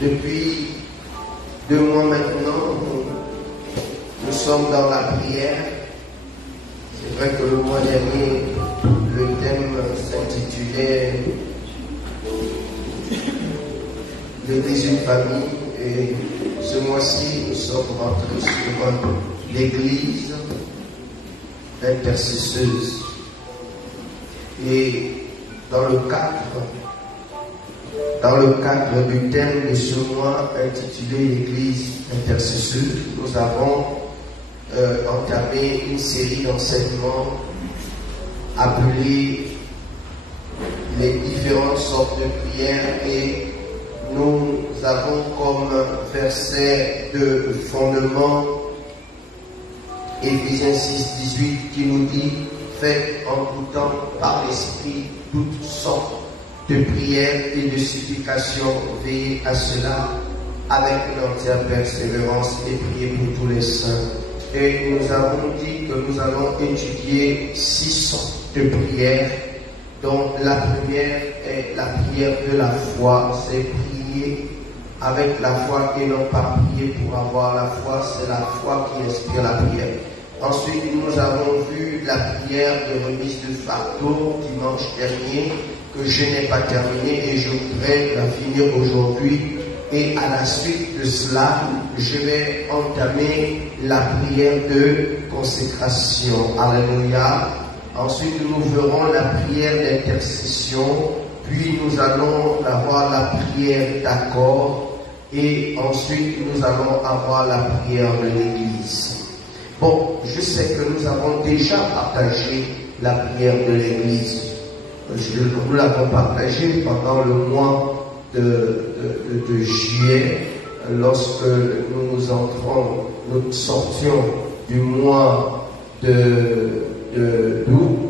Depuis 2 mois maintenant, nous sommes dans la prière. C'est vrai que le mois dernier, le thème s'intitulait l'Église une famille, et ce mois-ci, nous sommes rentrés sur l'Église intercesseuse. Et dans le cadre du thème de ce mois intitulé l'Église intercesseuse, nous avons entamé une série d'enseignements appelés les différentes sortes de prières, et nous avons comme verset de fondement Éphésiens 6:18 qui nous dit: faites en tout temps par l'Esprit toutes sortes de prières et de supplications, veillez à cela avec une entière persévérance et priez pour tous les saints. Et nous avons dit que nous allons étudier 6 sortes de prières, dont la première est la prière de la foi. C'est prier avec la foi et non pas prier pour avoir la foi. C'est la foi qui inspire la prière. Ensuite, nous avons vu la prière de remise de fardeau dimanche dernier, que je n'ai pas terminé et je voudrais la finir aujourd'hui. Et à la suite de cela, je vais entamer la prière de consécration. Alléluia. Ensuite, nous verrons la prière d'intercession, puis nous allons avoir la prière d'accord, et ensuite nous allons avoir la prière de l'Église. Bon, je sais que nous avons déjà partagé la prière de l'Église. Nous l'avons partagée pendant le mois de juillet, lorsque nous sortions du mois de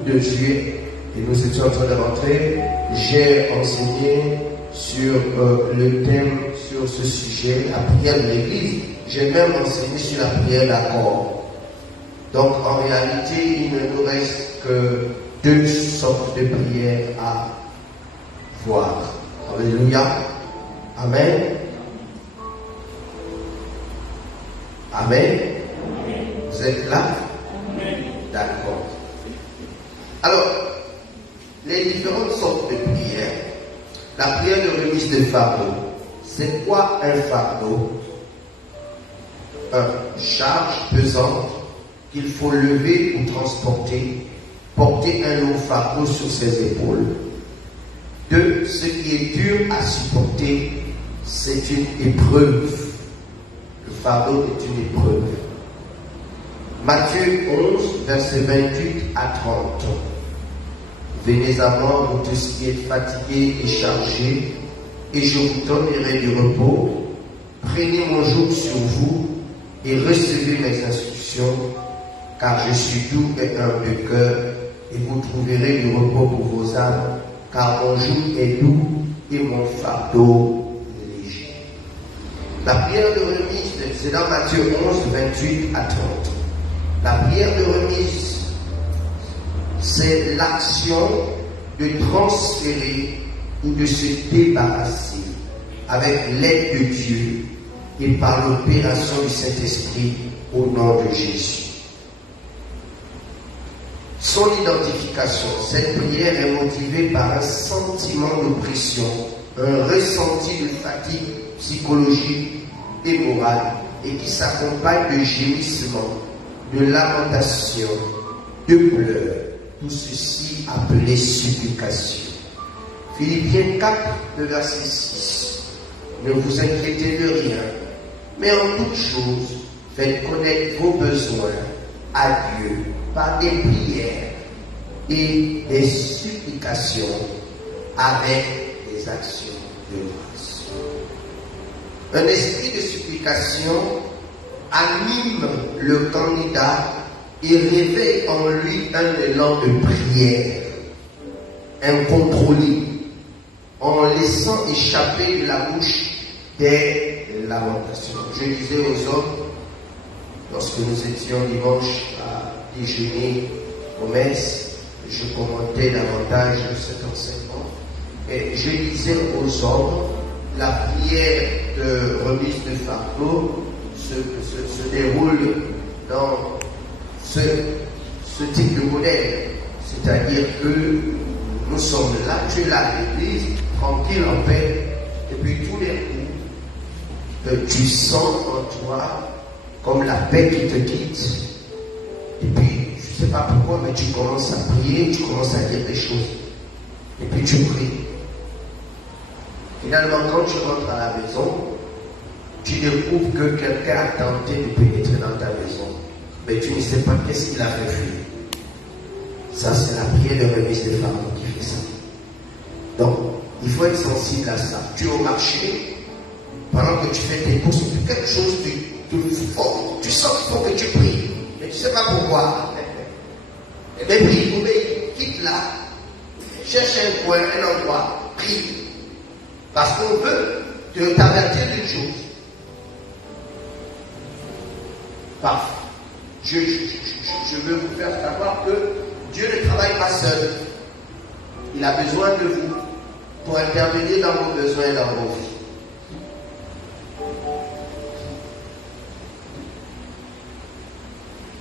juillet, et nous étions en train de rentrer. J'ai enseigné sur le thème, sur ce sujet, la prière de l'Église. J'ai même enseigné sur la prière d'accord. Donc en réalité, il ne nous reste que 2 sortes de prières à voir. Alléluia. Amen. Amen. Vous êtes là? D'accord. Alors, les différentes sortes de prières. La prière de remise de fardeau. C'est quoi un fardeau? Charge pesante qu'il faut lever ou transporter, porter un lourd fardeau sur ses épaules. 2. Ce qui est dur à supporter, c'est une épreuve. Le fardeau est une épreuve. Matthieu 11, versets 28 à 30. Venez à moi, vous tous qui êtes fatigués et chargés, et je vous donnerai du repos. Prenez mon joug sur vous et recevez mes instructions, car je suis doux et humble de cœur, et vous trouverez du repos pour vos âmes, car mon joug est doux et mon fardeau léger. La prière de remise, c'est dans Matthieu 11, 28 à 30. La prière de remise, c'est l'action de transférer ou de se débarrasser avec l'aide de Dieu et par l'opération du Saint-Esprit au nom de Jésus. Son identification, cette prière est motivée par un sentiment d'oppression, un ressenti de fatigue psychologique et morale, et qui s'accompagne de gémissements, de lamentations, de pleurs, tout ceci appelé supplication. Philippiens 4, le verset 6. Ne vous inquiétez de rien, mais en toutes choses, faites connaître vos besoins à Dieu par des prières et des supplications avec des actions de grâce. Un esprit de supplication anime le candidat et réveille en lui un élan de prière incontrôlé, en laissant échapper de la bouche des lamentations. Je disais aux hommes, lorsque nous étions dimanche à déjeuner au messes, je commentais davantage cet enseignement, et je disais aux hommes, la prière remise de fardeau se déroule dans ce type de modèle. C'est-à-dire que nous sommes là, tu es là à l'église, tranquille, en paix, et puis tout d'un coup, tu sens en toi comme la paix qui te quitte. Et puis, je ne sais pas pourquoi, mais tu commences à prier, tu commences à dire des choses. Et puis tu pries. Finalement, quand tu rentres à la maison, tu découvres que quelqu'un a tenté de pénétrer dans ta maison. Mais tu ne sais pas qu'est-ce qu'il a fait fuir. Ça, c'est la prière de remise des femmes qui fait ça. Donc, il faut être sensible à ça. Tu es au marché, pendant que tu fais tes courses, quelque chose tu sens qu'il faut que tu pries. Mais tu ne sais pas pourquoi. Mais prie, obéis, quitte là, cherche un coin, un endroit, prie. Parce qu'on veut t'avertir d'une chose. Parfait. Je veux vous faire savoir que Dieu ne travaille pas seul. Il a besoin de vous pour intervenir dans vos besoins et dans vos vies.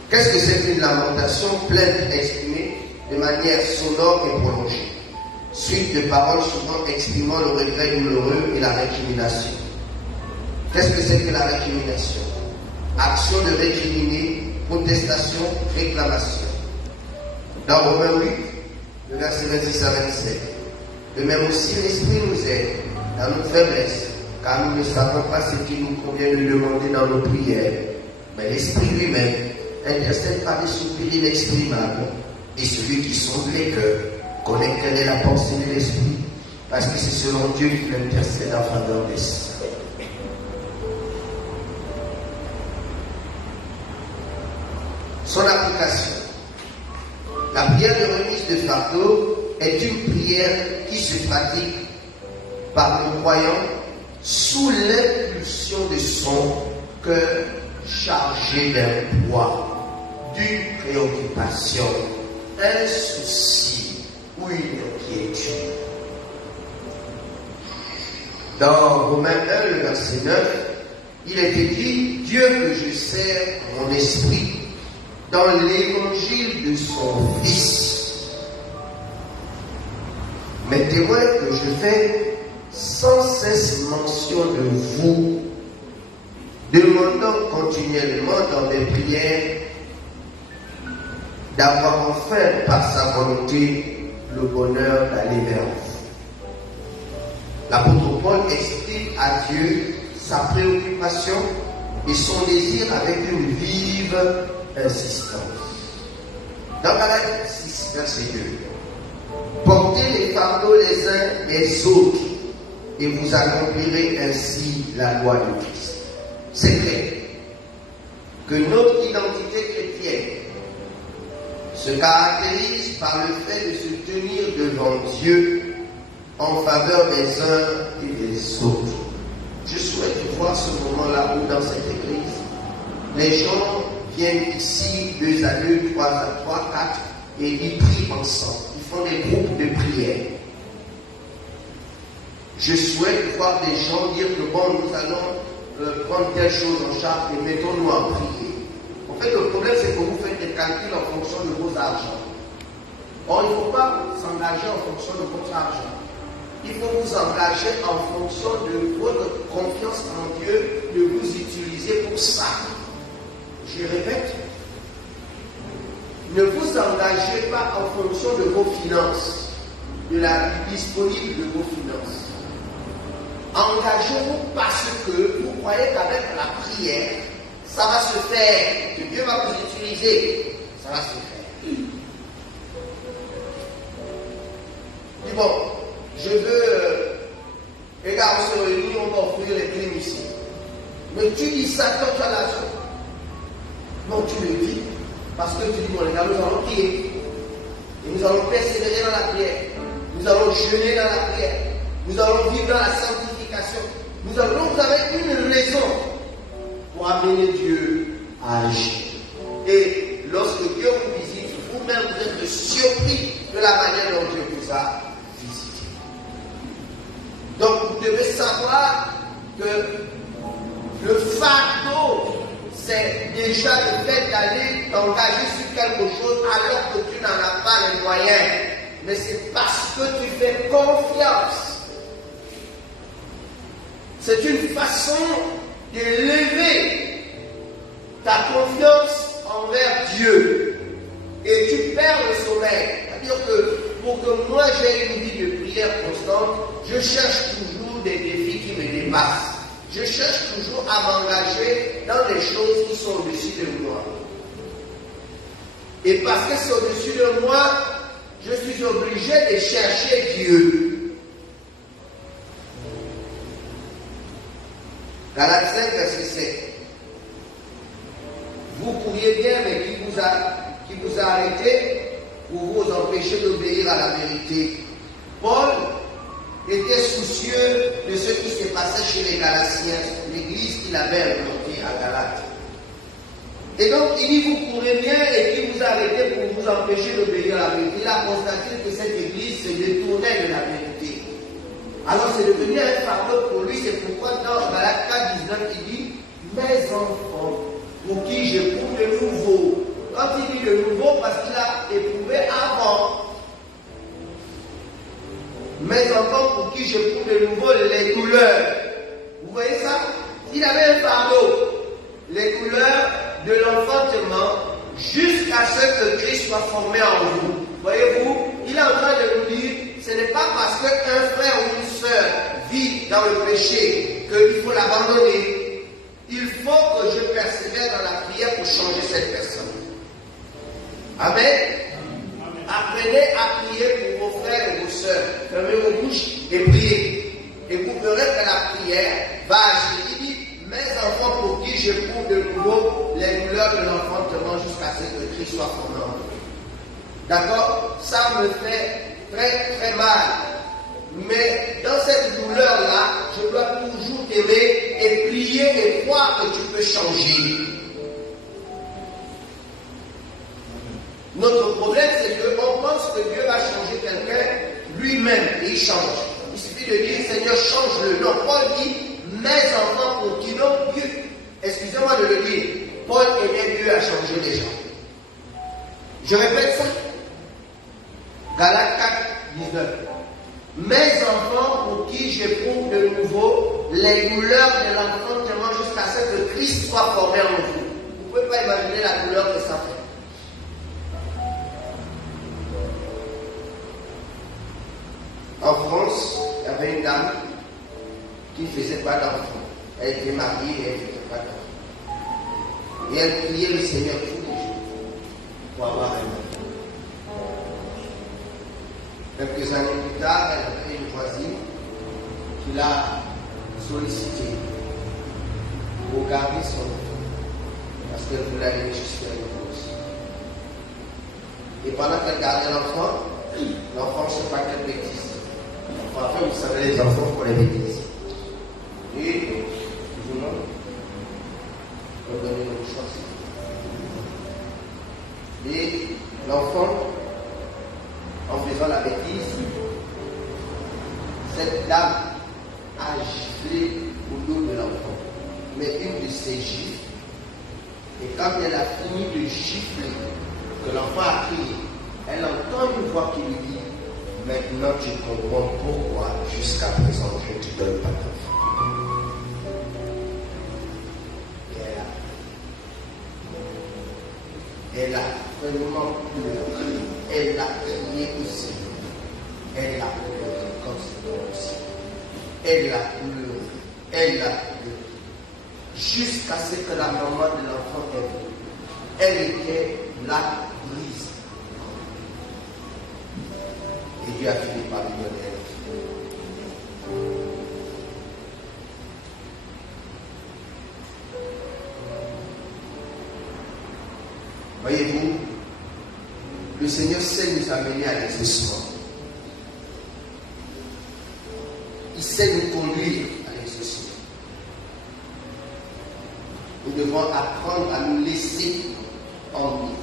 Qu'est-ce que c'est qu'une lamentation pleine exprimée de manière sonore et prolongée? Suite de paroles souvent exprimant le regret douloureux et la récrimination. Qu'est-ce que c'est que la récrimination? Action de récriminer, protestation, réclamation. Dans Romains 8, le verset 26 à 27. De même aussi l'Esprit nous aide dans notre faiblesse, car nous ne savons pas ce qu'il nous convient de demander dans nos prières. Mais l'Esprit lui-même intercède par des soupirs inexprimables, et celui qui sonde les cœurs connaît quelle est la pensée de l'Esprit, parce que c'est selon Dieu qu'il intercède en faveur des saints. Son application. La prière de remise de fardeau est une prière qui se pratique par le croyant sous l'impulsion de son cœur chargé d'un poids, d'une préoccupation, un souci ou une inquiétude. Dans Romains 1, le verset 9, il était dit, Dieu que je sers mon esprit dans l'évangile de son Fils. Mais témoin que je fais sans cesse mention de vous, demandant continuellement dans mes prières d'avoir enfin par sa volonté le bonheur d'aller vers vous. L'apôtre Paul exprime à Dieu sa préoccupation et son désir avec une vive insistance. Dans Galates 6, verset 2, portez les fardeaux les uns les autres et vous accomplirez ainsi la loi de Christ. C'est clair que notre identité chrétienne se caractérise par le fait de se tenir devant Dieu en faveur des uns et des autres. Je souhaite voir ce moment-là où dans cette église, les gens viennent ici 2 à 2, 3 à 3, 4 et ils prient ensemble. Ils font des groupes de prière. Je souhaite voir des gens dire que bon, nous allons prendre telle chose en charge et mettons-nous à prier. En fait, le problème, c'est que vous faites des calculs en fonction de vos argents. Or, il ne faut pas s'engager en fonction de votre argent. Il faut vous engager en fonction de votre confiance en Dieu, de vous utiliser pour ça. Je répète, ne vous engagez pas en fonction de vos finances, de la disponible de vos finances. Engagez-vous parce que vous croyez qu'avec la prière, ça va se faire, que Dieu va vous utiliser, ça va se faire. Dis bon, je veux, regarde, on se réunit, on va offrir les primes ici. Mais tu dis ça quand tu as l'argent. Non, tu le dis parce que tu dis, bon, les gars, nous allons prier. Et nous allons persévérer dans la prière. Nous allons jeûner dans la prière. Nous allons vivre dans la sanctification. Vous avez une raison pour amener Dieu à agir. Et lorsque Dieu vous visite, vous-même vous êtes surpris de la manière dont Dieu vous a visité. Donc vous devez savoir que c'est déjà le fait d'aller t'engager sur quelque chose alors que tu n'en as pas les moyens. Mais c'est parce que tu fais confiance. C'est une façon d'élever ta confiance envers Dieu. Et tu perds le sommeil. C'est-à-dire que pour que moi j'ai une vie de prière constante, je cherche toujours des défis qui me dépassent. Je cherche toujours à m'engager dans les choses qui sont au-dessus de moi. Et parce que c'est au-dessus de moi, je suis obligé de chercher Dieu. Galates 5, verset 7. Vous courriez bien, mais qui vous a arrêté pour vous empêcher d'obéir à la vérité. Paul était soucieux de ce qui s'est passé chez les Galatiens, l'église qu'il avait implantée à Galate. Et donc, il dit, vous courez bien et qui vous a arrêté pour vous empêcher d'obéir à la vérité. Il a constaté que cette église se détournait de la vérité. Alors, c'est devenu un fardeau pour lui. C'est pourquoi dans Galates 4, 19, il dit, mes enfants, pour qui j'éprouve de nouveau. Quand il dit de nouveau, parce qu'il a éprouvé avant. Mes enfants, pour qui j'éprouve de nouveau les douleurs. Vous voyez ça? Il avait un fardeau. Les douleurs de l'enfantement jusqu'à ce que Christ soit formé en vous. Voyez-vous, il est en train de nous dire, ce n'est pas parce qu'un frère ou une sœur vit dans le péché qu'il faut l'abandonner. Il faut que je persévère dans la prière pour changer cette personne. Amen. Apprenez à prier pour vos frères et vos sœurs. Fermez vos bouches et priez. Et vous verrez que la prière va agir. Il dit, mes enfants pour qui j'éprouve de nouveau les douleurs de l'enfantement jusqu'à ce que Christ soit formé en vous. D'accord? Ça me fait très très mal. Mais dans cette douleur-là, je dois toujours t'aimer et prier et croire que tu peux changer. Notre problème, c'est qu'on pense que Dieu va changer quelqu'un lui-même et il change. Il suffit de dire, Seigneur, change-le. Non, Paul dit, mes enfants pour qui non, Dieu, excusez-moi de le dire, Paul aimait Dieu à changer les gens. Je répète ça. Galates 4, 19. Mes enfants pour qui j'éprouve de nouveau les douleurs de l'enfantement jusqu'à ce que Christ soit formé en vous. Vous ne pouvez pas imaginer la douleur que ça fait. En France, il y avait une dame qui ne faisait pas d'enfant. Elle était mariée et elle ne faisait pas d'enfant. Et elle priait le Seigneur tous les jours pour avoir un enfant. Quelques années plus tard, elle avait une voisine qui l'a sollicité pour garder son enfant parce qu'elle voulait aller jusqu'à une cause. Et pendant qu'elle gardait l'enfant ne sait pas quelle bêtise. Enfin, vous savez, les enfants font les bêtises. Et toujours, on donne une chance. Et l'enfant, en faisant la bêtise, cette dame a giflé au dos de l'enfant. Mais une de ses gifles, et quand elle a fini de gifler, que l'enfant a crié, elle entend une voix qui lui dit, maintenant tu comprends pourquoi jusqu'à présent je ne te donne pas d'enfant. Elle a vraiment pleuré. Elle a crié aussi. Elle a pleuré comme c'est bon aussi. Elle a pleuré. Elle a pleuré. Jusqu'à ce que la maman de l'enfant est venue. Elle était là, brise. Et Dieu a fini par lui donner un enfant. Voyez-vous, le Seigneur sait nous amener à l'exaucement. Il sait nous conduire à l'exaucement. Nous devons apprendre à nous laisser emmener.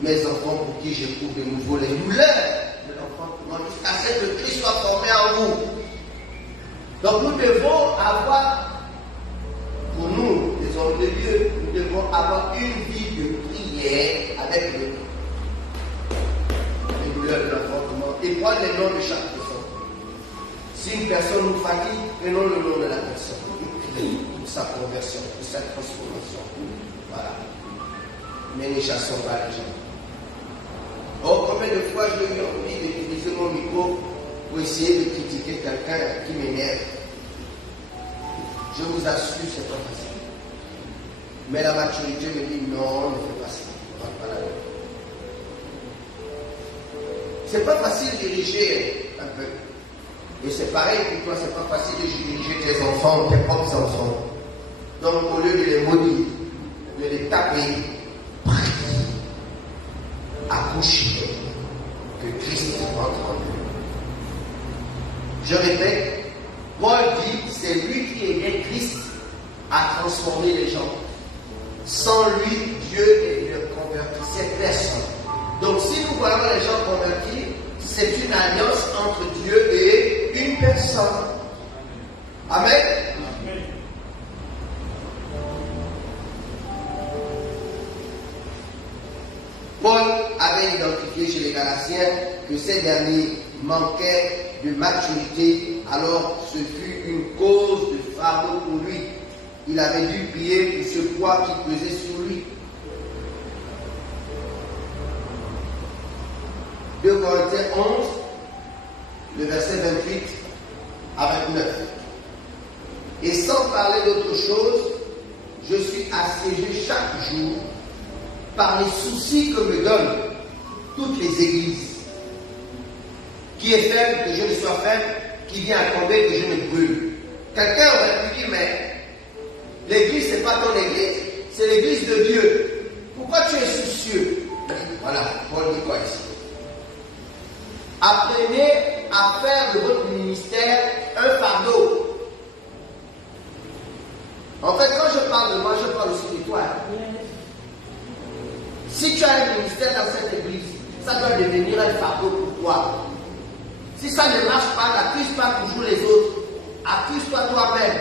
Mes enfants pour qui j'éprouve de nouveau les douleurs de l'enfantement jusqu'à ce que Christ soit formé en vous. Donc nous devons avoir les hommes de Dieu, nous devons avoir une vie de prière avec le douleurs de l'enfantement et prendre les noms de chaque personne. Si une personne nous fatigue, prenons le nom de la personne. Pour sa conversion, pour sa transformation. Voilà. Mais ne chassons pas les gens. Oh, combien de fois je lui ai envie d'utiliser mon micro pour essayer de critiquer quelqu'un qui m'énerve. Je vous assure, c'est pas facile. Mais la maturité me dit non, ne fais pas ça. Pas là. C'est pas facile de diriger un peu. Et c'est pareil pour toi, c'est pas facile de diriger tes enfants, tes propres enfants. Donc au lieu de les maudire, de les taper, prie, accouche, que Christ entre en eux. Je répète, Paul dit, c'est lui qui aidait Christ à transformer les gens. Sans lui, Dieu ne convertissait personne. Donc si nous voyons les gens convertis, c'est une alliance entre Dieu et une personne. Amen. Amen. Paul avait identifié chez les Galatiens que ces derniers manquaient de maturité, alors ce fut une cause de fardeau pour lui. Il avait dû prier pour ce poids qui pesait sur lui. 2 Corinthiens 11, le verset 28 à 29. Et sans parler d'autre chose, je suis assiégé chaque jour par les soucis que me donnent toutes les églises. Qui est faible, que je ne sois faible, qui vient à tomber, que je ne brûle. Quelqu'un aurait pu dire, mais l'église, ce n'est pas ton église, c'est l'église de Dieu. Pourquoi tu es soucieux? Voilà, Paul dit quoi ici? Apprenez à faire de votre ministère un fardeau. En fait, quand je parle de moi, je parle aussi de toi. Si tu as un ministère dans cette église, ça doit devenir un fardeau pour toi. Si ça ne marche pas, n'accuse pas toujours les autres. Accuse-toi toi-même.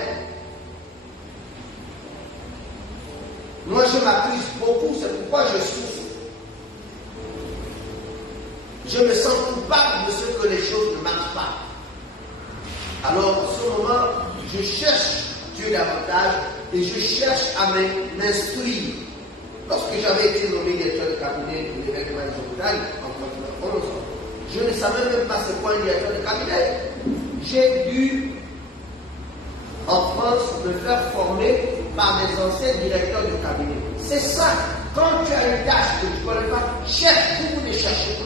Moi, je m'accuse beaucoup, c'est pourquoi je souffre. Je me sens coupable de ce que les choses ne marchent pas. Alors, en ce moment, je cherche Dieu davantage et je cherche à m'instruire. Lorsque j'avais été nommé directeur de cabinet pour l'évêque de Manizoboudaï, en 1911, je ne savais même pas c'est quoi un directeur de cabinet. J'ai dû, en France, me faire former par des anciens directeurs de cabinet. C'est ça. Quand tu as une tâche que tu ne connais pas, cherche, vous ne cherchez pas.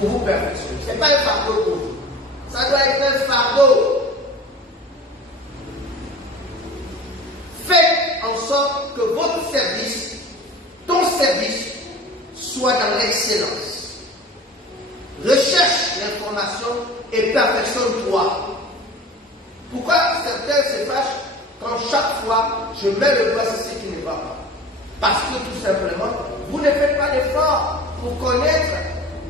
Pour vous perfectionner. Ce n'est pas un fardeau pour vous. Ça doit être un fardeau. Faites en sorte que votre service, ton service, soit dans l'excellence. Recherche l'information et perfectionne-toi. Pourquoi certains se fâchent quand chaque fois je mets le doigt sur ce qui ne va pas? Parce que tout simplement, vous ne faites pas d'effort pour connaître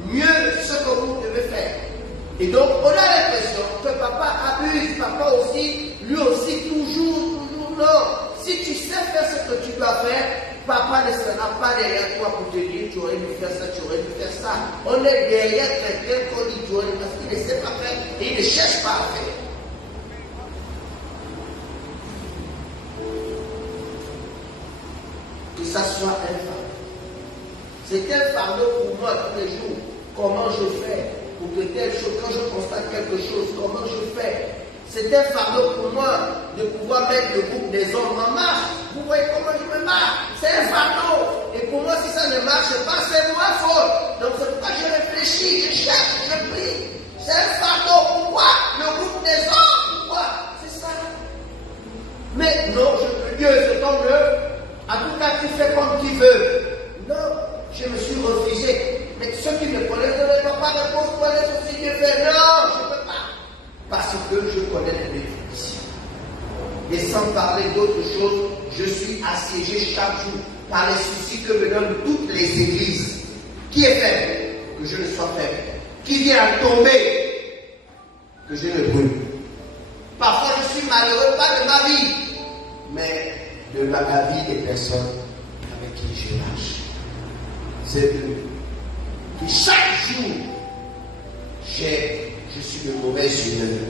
mieux ce que vous devez faire. Et donc, on a l'impression que papa abuse, papa aussi, lui aussi, toujours, non. Si tu sais faire ce que tu dois faire, papa ne sera pas derrière toi pour te dire, tu aurais dû faire ça, tu aurais dû faire ça. On est derrière quelqu'un qu'on dit, tu aurais dû, parce qu'il ne sait pas faire et il ne cherche pas à faire. Que ça soit un fardeau. C'est un fardeau pour moi tous les jours. Comment je fais pour que telle chose, quand je constate quelque chose, comment je fais? C'est un fardeau pour moi de pouvoir mettre le groupe des hommes en marche. Vous voyez comment je me marche? C'est un fardeau. Et pour moi, si ça ne marche pas, c'est ma faute. Donc c'est pourquoi je réfléchis, je cherche, je prie. C'est un fardeau. Pourquoi? Le groupe des hommes. Pourquoi? C'est ça. Mais non, je peux Dieu, c'est ton Dieu. En tout cas, tu fais comme tu veux. Non, je me suis refusé. Mais ceux qui me connaissent ne peuvent pas répondre pour aller sur ce que Dieu fait. Non, je ne peux pas. Parce que je connais les bénéfices. Et sans parler d'autre chose, je suis assiégé chaque jour par les soucis que me donnent toutes les églises. Qui est faible? Que je ne sois faible. Qui vient à tomber? Que je ne brûle. Parfois je suis malheureux, pas de ma vie, mais de la vie des personnes avec qui je marche. C'est que chaque jour, je suis de mauvaise humeur.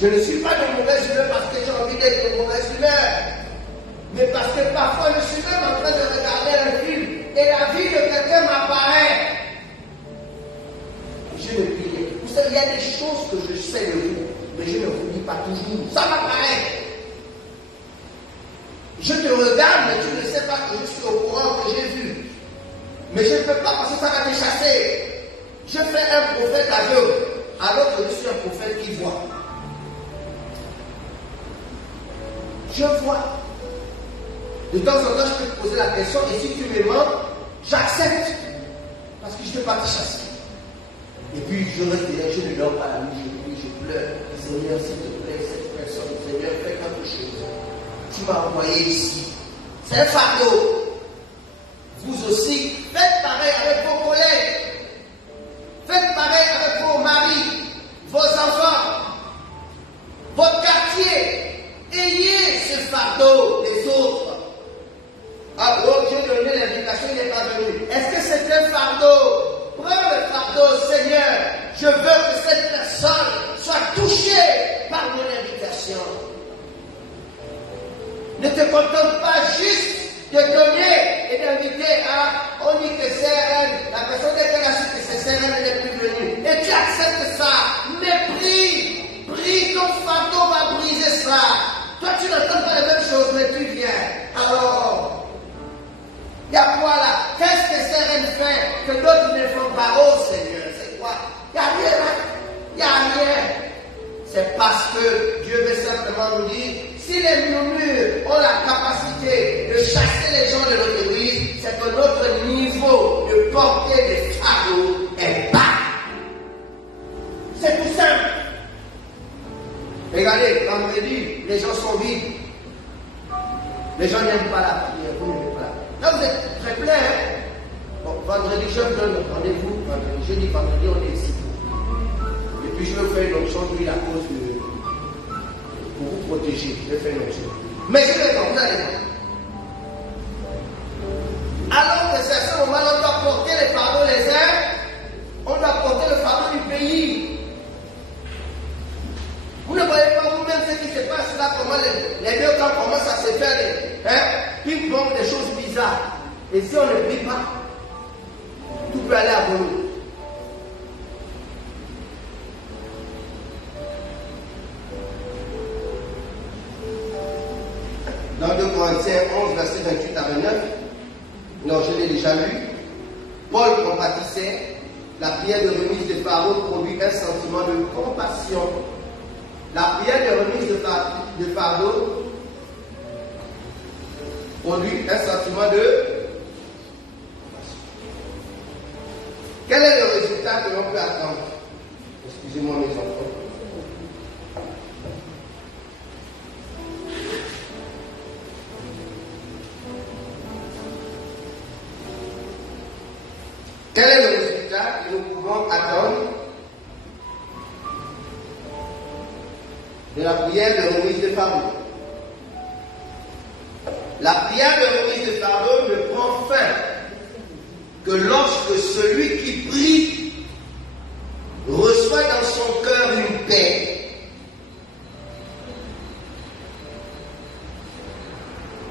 Je ne suis pas de mauvaise humeur parce que j'ai envie d'être de mauvaise humeur, mais parce que parfois je suis même en train de regarder un film et la vie de quelqu'un m'apparaît. Je me dis, vous savez, il y a des choses que je sais de vous, mais je ne vous dis pas toujours. Ça m'apparaît. Je te regarde, mais tu ne sais pas que je suis au courant que j'ai vu. Mais je ne peux pas parce que ça va te chasser. Je fais un prophète aveugle, alors que je suis un prophète qui voit. Je vois. De temps en temps, je peux te poser la question, et si tu me mens, j'accepte. Parce que je ne peux pas te chasser. Et puis, je reste là, je ne dors pas la nuit, je prie, je pleure. Seigneur, s'il te plaît, cette personne, Seigneur, fais quelque chose. Tu m'as envoyé ici. C'est un fardeau. Vous aussi, faites pareil avec vos collègues. Faites pareil avec vos maris, vos enfants, votre quartier. Ayez ce fardeau des autres. Ah bon, j'ai donné l'invitation, il n'est pas venu. Est-ce que c'est un fardeau? Prends le fardeau, Seigneur. Je veux que cette personne soit touchée par mon invitation. Ne te contente pas juste de donner et d'inviter à on dit que c'est la personne dès qu'elle a su que c'est elle n'est plus venue. Et tu acceptes ça. Mais prie, ton fardeau va briser ça. Toi tu n'entends pas les mêmes choses, mais tu viens. Alors, il y a quoi là? Qu'est-ce que CRN fait que d'autres ne font pas? Oh Seigneur, c'est quoi? Il n'y a rien là. Il n'y a rien. C'est parce que Dieu veut simplement nous dire, si les murmures ont la capacité de chasser les gens de notre église, c'est que notre niveau de portée des fardeaux est bas. C'est tout simple. Regardez, vendredi, les gens sont vides. Les gens n'aiment pas la prière, vous n'aimez pas. Là, vous êtes très plein. Hein? Bon, vendredi, je vous donne rendez-vous. Jeudi, vendredi, on est ici. Et puis, je vais faire une option d'huile à cause de. Pour vous protéger. Je vais faire une option. Mais je vais voir, vous allez voir. Alors que c'est à ce moment-là, on doit porter les fardeaux les uns, on doit porter le fardeau du pays. Vous ne voyez pas vous-même ce qui se passe là, comment les deux camps commencent à se faire des ping-pong, des choses bizarres. Et si on ne prie pas, tout peut aller à bon. Dans 2 Corinthiens 11, verset 28 à 29, non, je l'ai déjà lu, Paul compatissait, la prière de remise de fardeau produit un sentiment de compassion. La prière de remise de fardeau produit un sentiment de compassion. Quel est le résultat que l'on peut attendre? Excusez-moi mes enfants. Quel est le résultat que nous pouvons attendre de la prière de remise de fardeau? La prière de remise de fardeau ne prend fin que lorsque celui qui prie reçoit dans son cœur une paix,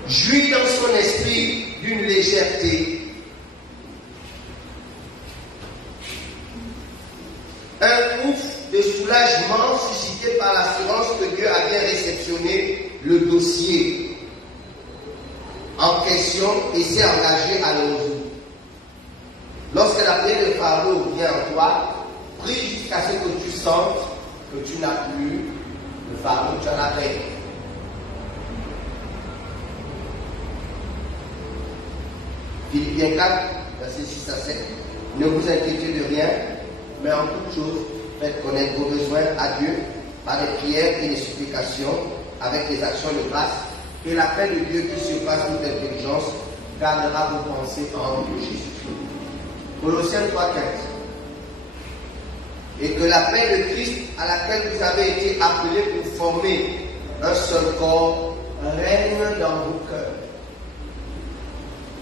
jouit dans son esprit d'une légèreté, un ouf de soulagement suscité par l'assurance que Dieu a bien réceptionné le dossier en question et s'est engagé à le résoudre. Lorsque la prière de fardeau vient en toi, prie jusqu'à ce que tu sentes que tu n'as plus le fardeau, tu en as fait. Philippiens 4, verset 6 à 7. Ne vous inquiétez de rien, mais en toute chose, faites connaître vos besoins à Dieu par des prières et des supplications, avec des actions de grâce, et la paix de Dieu qui surpasse toute intelligence gardera vos pensées en Jésus-Christ. Colossiens 3,15. Et que la paix de Christ, à laquelle vous avez été appelés pour former un seul corps, règne dans vos cœurs.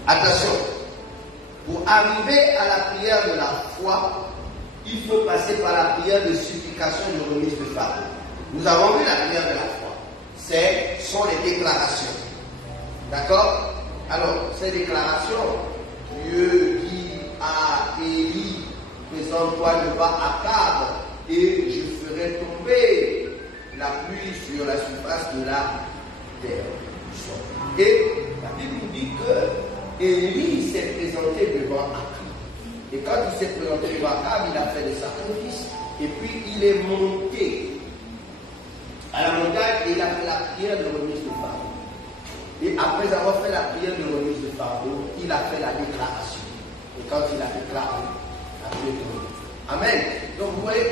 Attention, pour arriver à la prière de la foi, il faut passer par la prière de supplication et de remise de fardeau. Nous avons vu la prière de la foi. Ce sont les déclarations. D'accord? Alors, ces déclarations, Dieu dit à Élie, présente-toi devant Akab et je ferai tomber la pluie sur la surface de la terre. Et la Bible nous dit que Élie s'est présenté devant Akab. Et quand il s'est présenté devant Akab, il a fait des sacrifices. Et puis il est monté à la montagne et il a fait la prière de remise de fardeau. Et après avoir fait la prière de remise de fardeau, il a fait la déclaration. Et quand il a déclaré, la prière de remise. Amen. Donc vous voyez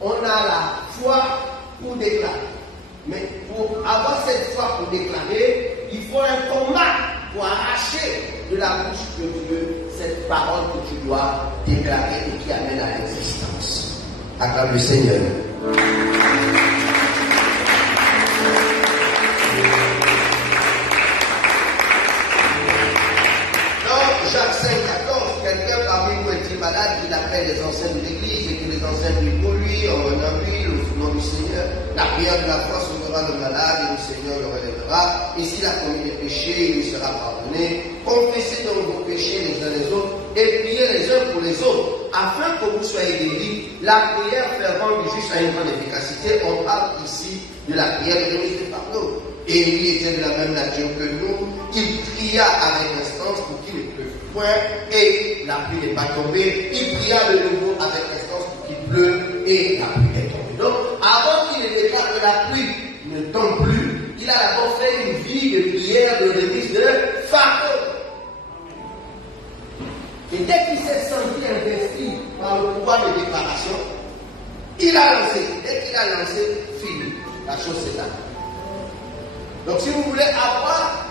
qu'on a la foi pour déclarer. Mais pour avoir cette foi pour déclarer, il faut un combat pour arracher de la bouche de Dieu cette parole que tu dois déclarer et qui amène à l'existence. Acclame le Seigneur. Dans Jacques 5, 14, quelqu'un parmi vous est malade, il appelle les anciens de l'église et que les anciens prient pour lui, en venant lui, au nom du Seigneur. La prière de la foi sauvera le malade et le Seigneur le relèvera. Et s'il a commis des péchés, il lui sera pardonné. Confessez donc vos péchés les uns les autres et priez les uns pour les autres, afin que vous soyez guéris. La prière fervente du juste a une grande efficacité. On parle ici de la prière de remise de fardeau. Et lui était de la même nature que nous. Il pria avec instance pour qu'il ne pleuve point et la pluie n'est pas tombée. Il pria de nouveau avec instance pour qu'il pleuve et la pluie est tombée. Donc, avant qu'il ne déclare que la pluie ne tombe plus, il a d'abord fait une vie de prière, de remise de fardeau. Et dès qu'il s'est senti investi par le pouvoir de déclaration, il a lancé. Dès qu'il a lancé, fini. La chose s'est arrêtée. Donc si vous voulez avoir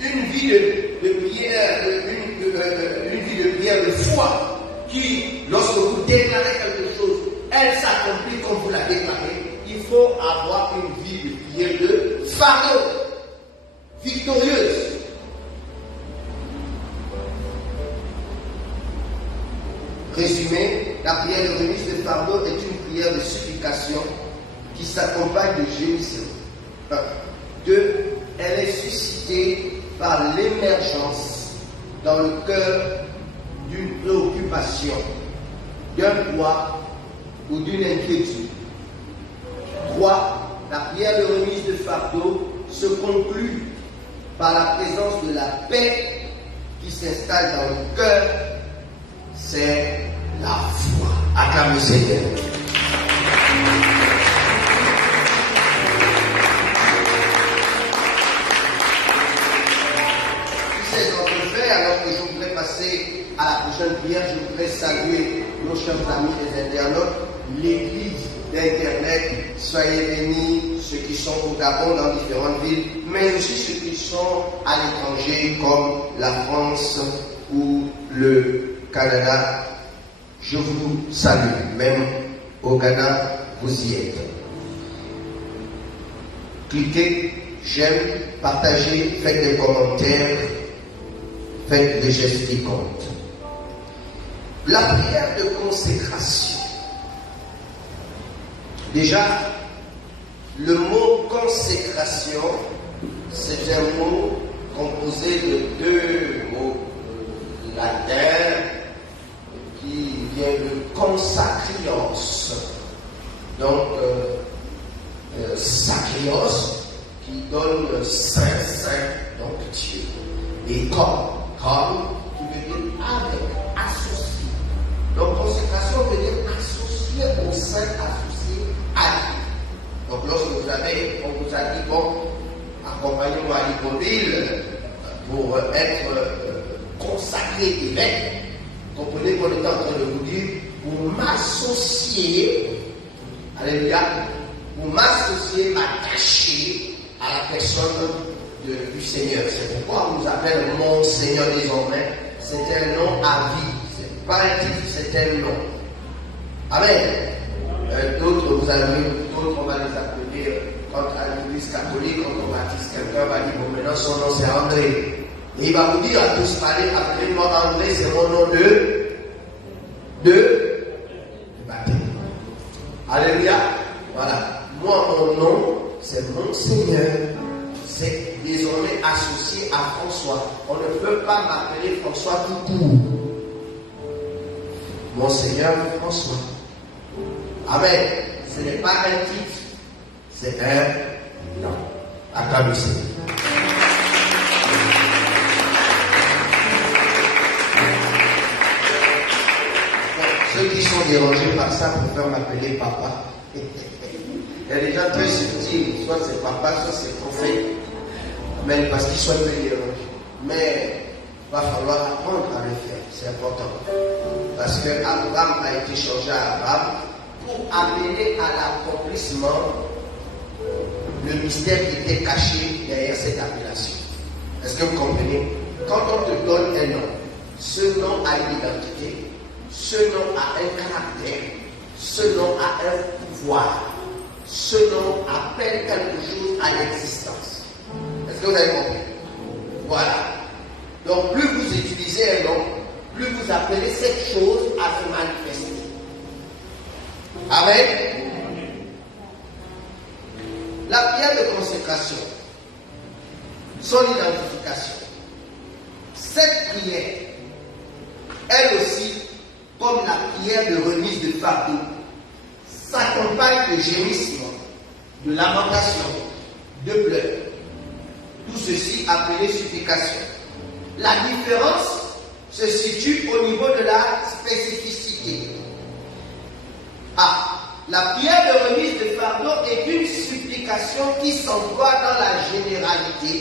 une vie de prière, une vie de prière de foi, qui, lorsque vous déclarez quelque chose, elle s'accomplit comme vous la déclarez, il faut avoir une vie de prière de fardeau, victorieuse. Résumé, la prière de remise de fardeau est une prière de supplication qui s'accompagne de gémissement. 2. Elle est suscitée par l'émergence dans le cœur d'une préoccupation, d'un poids ou d'une inquiétude. 3. La prière de remise de fardeau se conclut par la présence de la paix qui s'installe dans le cœur. C'est la foi. Acclame le Seigneur. Alors que je voudrais passer à la prochaine prière, je voudrais saluer nos chers amis des internautes, l'église d'Internet. Soyez bénis, ceux qui sont au Gabon dans différentes villes, mais aussi ceux qui sont à l'étranger comme la France ou le Canada. Je vous salue, même au Ghana, vous y êtes. Cliquez, j'aime, partagez, faites des commentaires. Faites des gestes qui comptent. La prière de consécration. Déjà, le mot consécration, c'est un mot composé de deux mots latins qui vient de consacrios. Donc, sacrios, qui donne saint, donc Dieu. Et comme qui veut dire avec, associé. Donc consécration veut dire associé au sein, associé à Dieu. Donc lorsque vous avez, on vous a dit, bon, accompagnez-moi à l'hippomobile pour être consacré évêque, comprenez qu'on est en train de vous dire, pour m'associer, alléluia, pour m'associer, m'attacher à la personne du Seigneur. C'est pourquoi on nous appelle mon Seigneur désormais. C'est un nom à vie. C'est pas un titre, c'est un nom. Amen. D'autres, on va les appeler, quand à l'église catholique, quand on baptise quelqu'un va dire, bon, maintenant son nom c'est André. Et il va vous dire à tous, allez, appelez-moi André, c'est mon nom de baptême. Alléluia. Voilà. Moi, mon nom, c'est Monseigneur. C'est désormais associé à François. On ne peut pas m'appeler François tout court. Monseigneur François. Amen. Ce n'est pas un titre, c'est un nom. Acclamez. Ceux qui sont dérangés par ça préfèrent m'appeler papa. Il y a des gens très subtils, soit c'est papa, soit c'est prophète. Amen, parce qu'ils sont un peu dérangés. Mais il va falloir apprendre à le faire, c'est important. Parce que Abraham a été changé à Abraham pour amener à l'accomplissement le mystère qui était caché derrière cette appellation. Est-ce que vous comprenez? Quand on te donne un nom, ce nom a une identité, ce nom a un caractère, ce nom a un pouvoir, ce nom appelle quelque chose à l'existence. Est-ce que vous avez compris? Voilà. Donc plus vous utilisez un nom, plus vous appelez cette chose à se manifester. Amen. La prière de consécration, son identification. Cette prière, elle aussi, comme la prière de remise de fardeau, s'accompagne de gémissements, de lamentations, de pleurs. Tout ceci appelé supplication. La différence se situe au niveau de la spécificité. La prière de remise de fardeau est une supplication qui s'emploie dans la généralité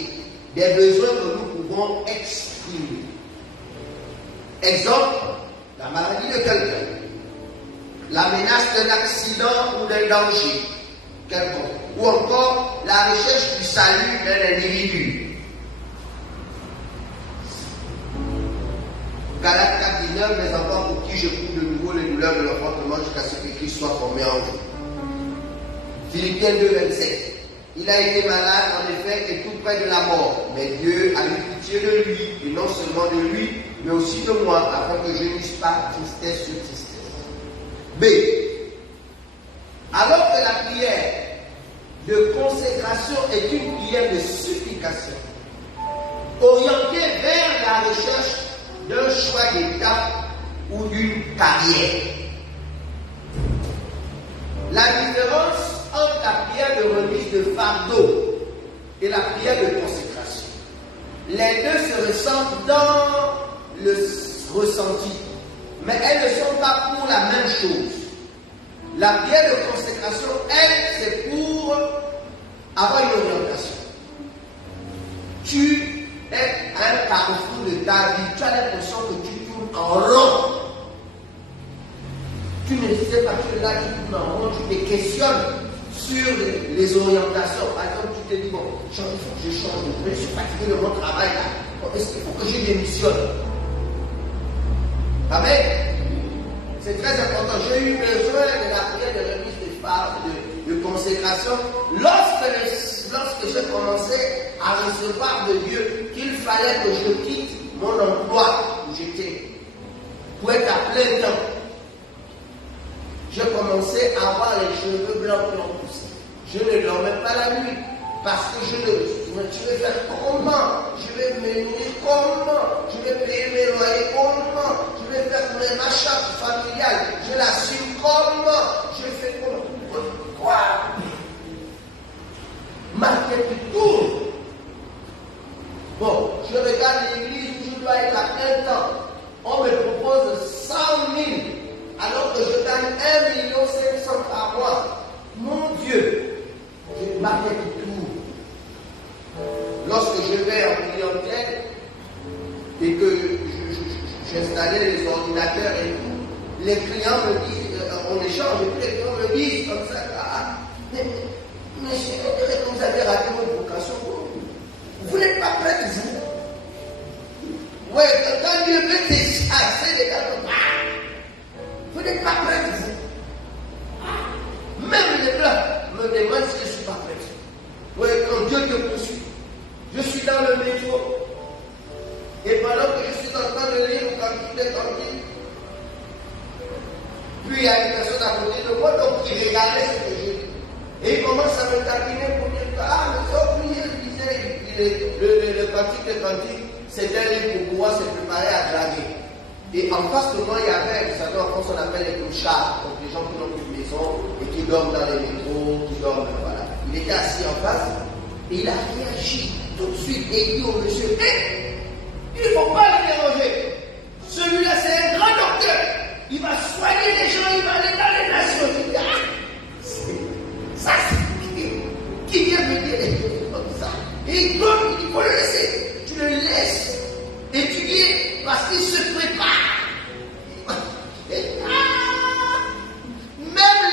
des besoins que nous pouvons exprimer. Exemple, la maladie de quelqu'un, la menace d'un accident ou d'un danger quelconque, ou encore la recherche du salut d'un individu. Galates 4:19, mais encore pour qui je coupe de nouveau les douleurs de l'enfantement jusqu'à ce que Christ soit formé en vous. Philippiens 2:27, il a été malade en effet et tout près de la mort, mais Dieu a eu pitié de lui, et non seulement de lui, mais aussi de moi, afin que je n'eusse pas tristesse sur tristesse. B. Alors que la prière de consécration est une prière de supplication, orientée vers la recherche d'un choix d'étape ou d'une carrière. La différence entre la prière de remise de fardeau et la prière de consécration. Les deux se ressemblent dans le ressenti, mais elles ne sont pas pour la même chose. La prière de consécration, elle, c'est pour avoir une orientation. Tu es à un carrefour de ta vie, tu as l'impression que tu tournes en rond. Tu ne sais pas, tu es là, tu tournes en rond, tu te questionnes sur les orientations. Par exemple, tu te dis, bon, je change de truc, je suis fatigué de mon travail là. Bon, est-ce qu'il faut que je démissionne? Amen. C'est très important. J'ai eu besoin de la prière de remise de consécration lorsque je commençais à recevoir de Dieu qu'il fallait que je quitte mon emploi où j'étais pour être à plein temps. Je commençais à avoir les cheveux blancs qui ont poussé. Je ne dormais pas la nuit parce que je vais faire comment? Je vais me nourrir comment? Je vais payer mes loyers comment? Je vais faire mes machins familiales. Je l'assume comment? Je fais comment? Quoi? Ma tête tourne. Bon, je regarde l'église où je dois être à plein temps. On me propose 100 000 alors que je gagne 1 500 000 par mois. Mon Dieu, ma tête tourne. Lorsque je vais en clientèle et que j'installais les ordinateurs et tout, les clients me disent, on échange et puis les clients me disent comme ça, mais vous avez raté votre vocation. Vous n'êtes pas prêt, vous. Oui, quand Dieu veut c'est les gars comme vous n'êtes pas prêt, vous. Même les blancs me demandent si je ne suis pas prêt. Oui, quand Dieu te poursuit. dans le métro. Et pendant que je suis en train de lire au Cantique des Cantiques, puis il y a une personne à côté de moi, donc il regardait ce que j'ai dit. Et il commence à me taquiner pour dire que, ah, mais ça, oublié, je disais, le Cantique des Cantiques, c'était un livre pour pouvoir se préparer à draguer. Et en face de moi, il y avait, vous savez, en France, on appelle les clochards, donc les gens qui n'ont plus de maison et qui dorment dans les métros, qui dorment, voilà. Il était assis en face et il a réagi tout de suite et il dit au monsieur, il ne faut pas le déranger. Celui-là, c'est un grand docteur. Il va soigner les gens, il va aller dans les nations. Il dit, ça, c'est qui vient me dire des choses comme ça. Et il donne, il dit, il faut le laisser. Tu le laisses étudier parce qu'il se prépare. Même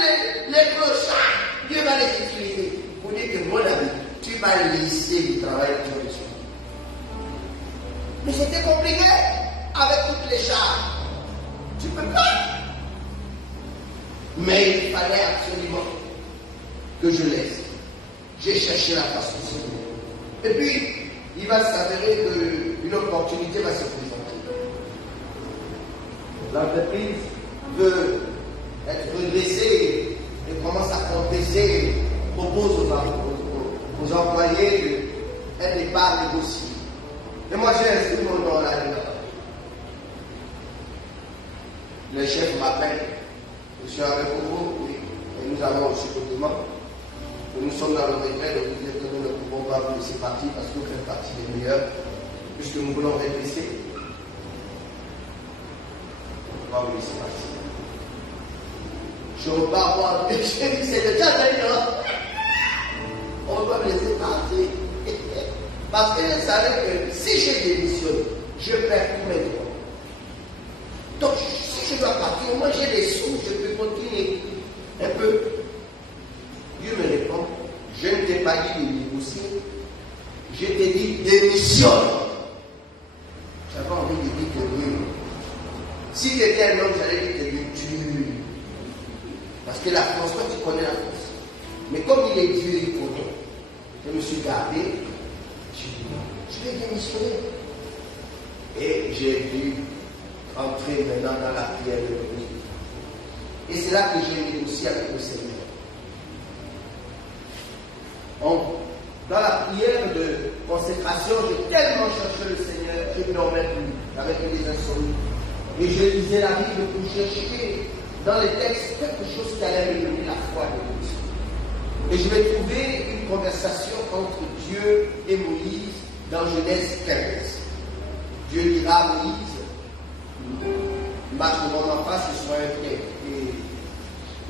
les clochards, Dieu va les utiliser. Pour dire que mon ami, tu vas laisser le travail de Dieu. Mais c'était compliqué avec toutes les chars. Tu peux pas. Mais il fallait absolument que je laisse. J'ai cherché la face du Seigneur. Et puis, il va s'avérer qu'une opportunité va se présenter. L'entreprise veut être redressée et commence à contester, propose aux employés un départ négocié. Et moi, j'ai inscrit mon nom là-dedans. Le chef m'appelle, je suis avec vous, et nous avons reçu le document. Nous sommes dans le regret de vous dire que nous ne pouvons pas vous laisser partir parce que vous faites partie des meilleurs, puisque nous voulons redresser. On ne peut pas vous laisser partir. Je repars voir, je dis, c'est le cas d'ailleurs. On ne peut pas me laisser partir. Parce que je savais que si je démissionne, je perds tous mes droits. Donc, si je dois partir, moi j'ai des sous, je peux continuer un peu. Dieu me répond, je ne t'ai pas dit de négocier, je t'ai dit démissionne. J'avais envie de dire que Dieu. Si tu étais un homme, j'allais dire que Dieu tue. Parce que la France, toi tu connais la France. Mais comme il est Dieu, il connaît. Je me suis gardé, je vais démissionner. Et j'ai dû entrer maintenant dans la prière de Dieu. Et c'est là que j'ai négocié avec le Seigneur. Dans la prière de consécration, j'ai tellement cherché le Seigneur, je ne dormais plus, avec des insomnies. Et je lisais la Bible pour chercher dans les textes quelque chose qui allait me donner la foi de Dieu. Et je vais trouver une conversation entre Dieu et Moïse dans Genèse 15. Dieu dira à Moïse, marche devant ma face et sois inquiet.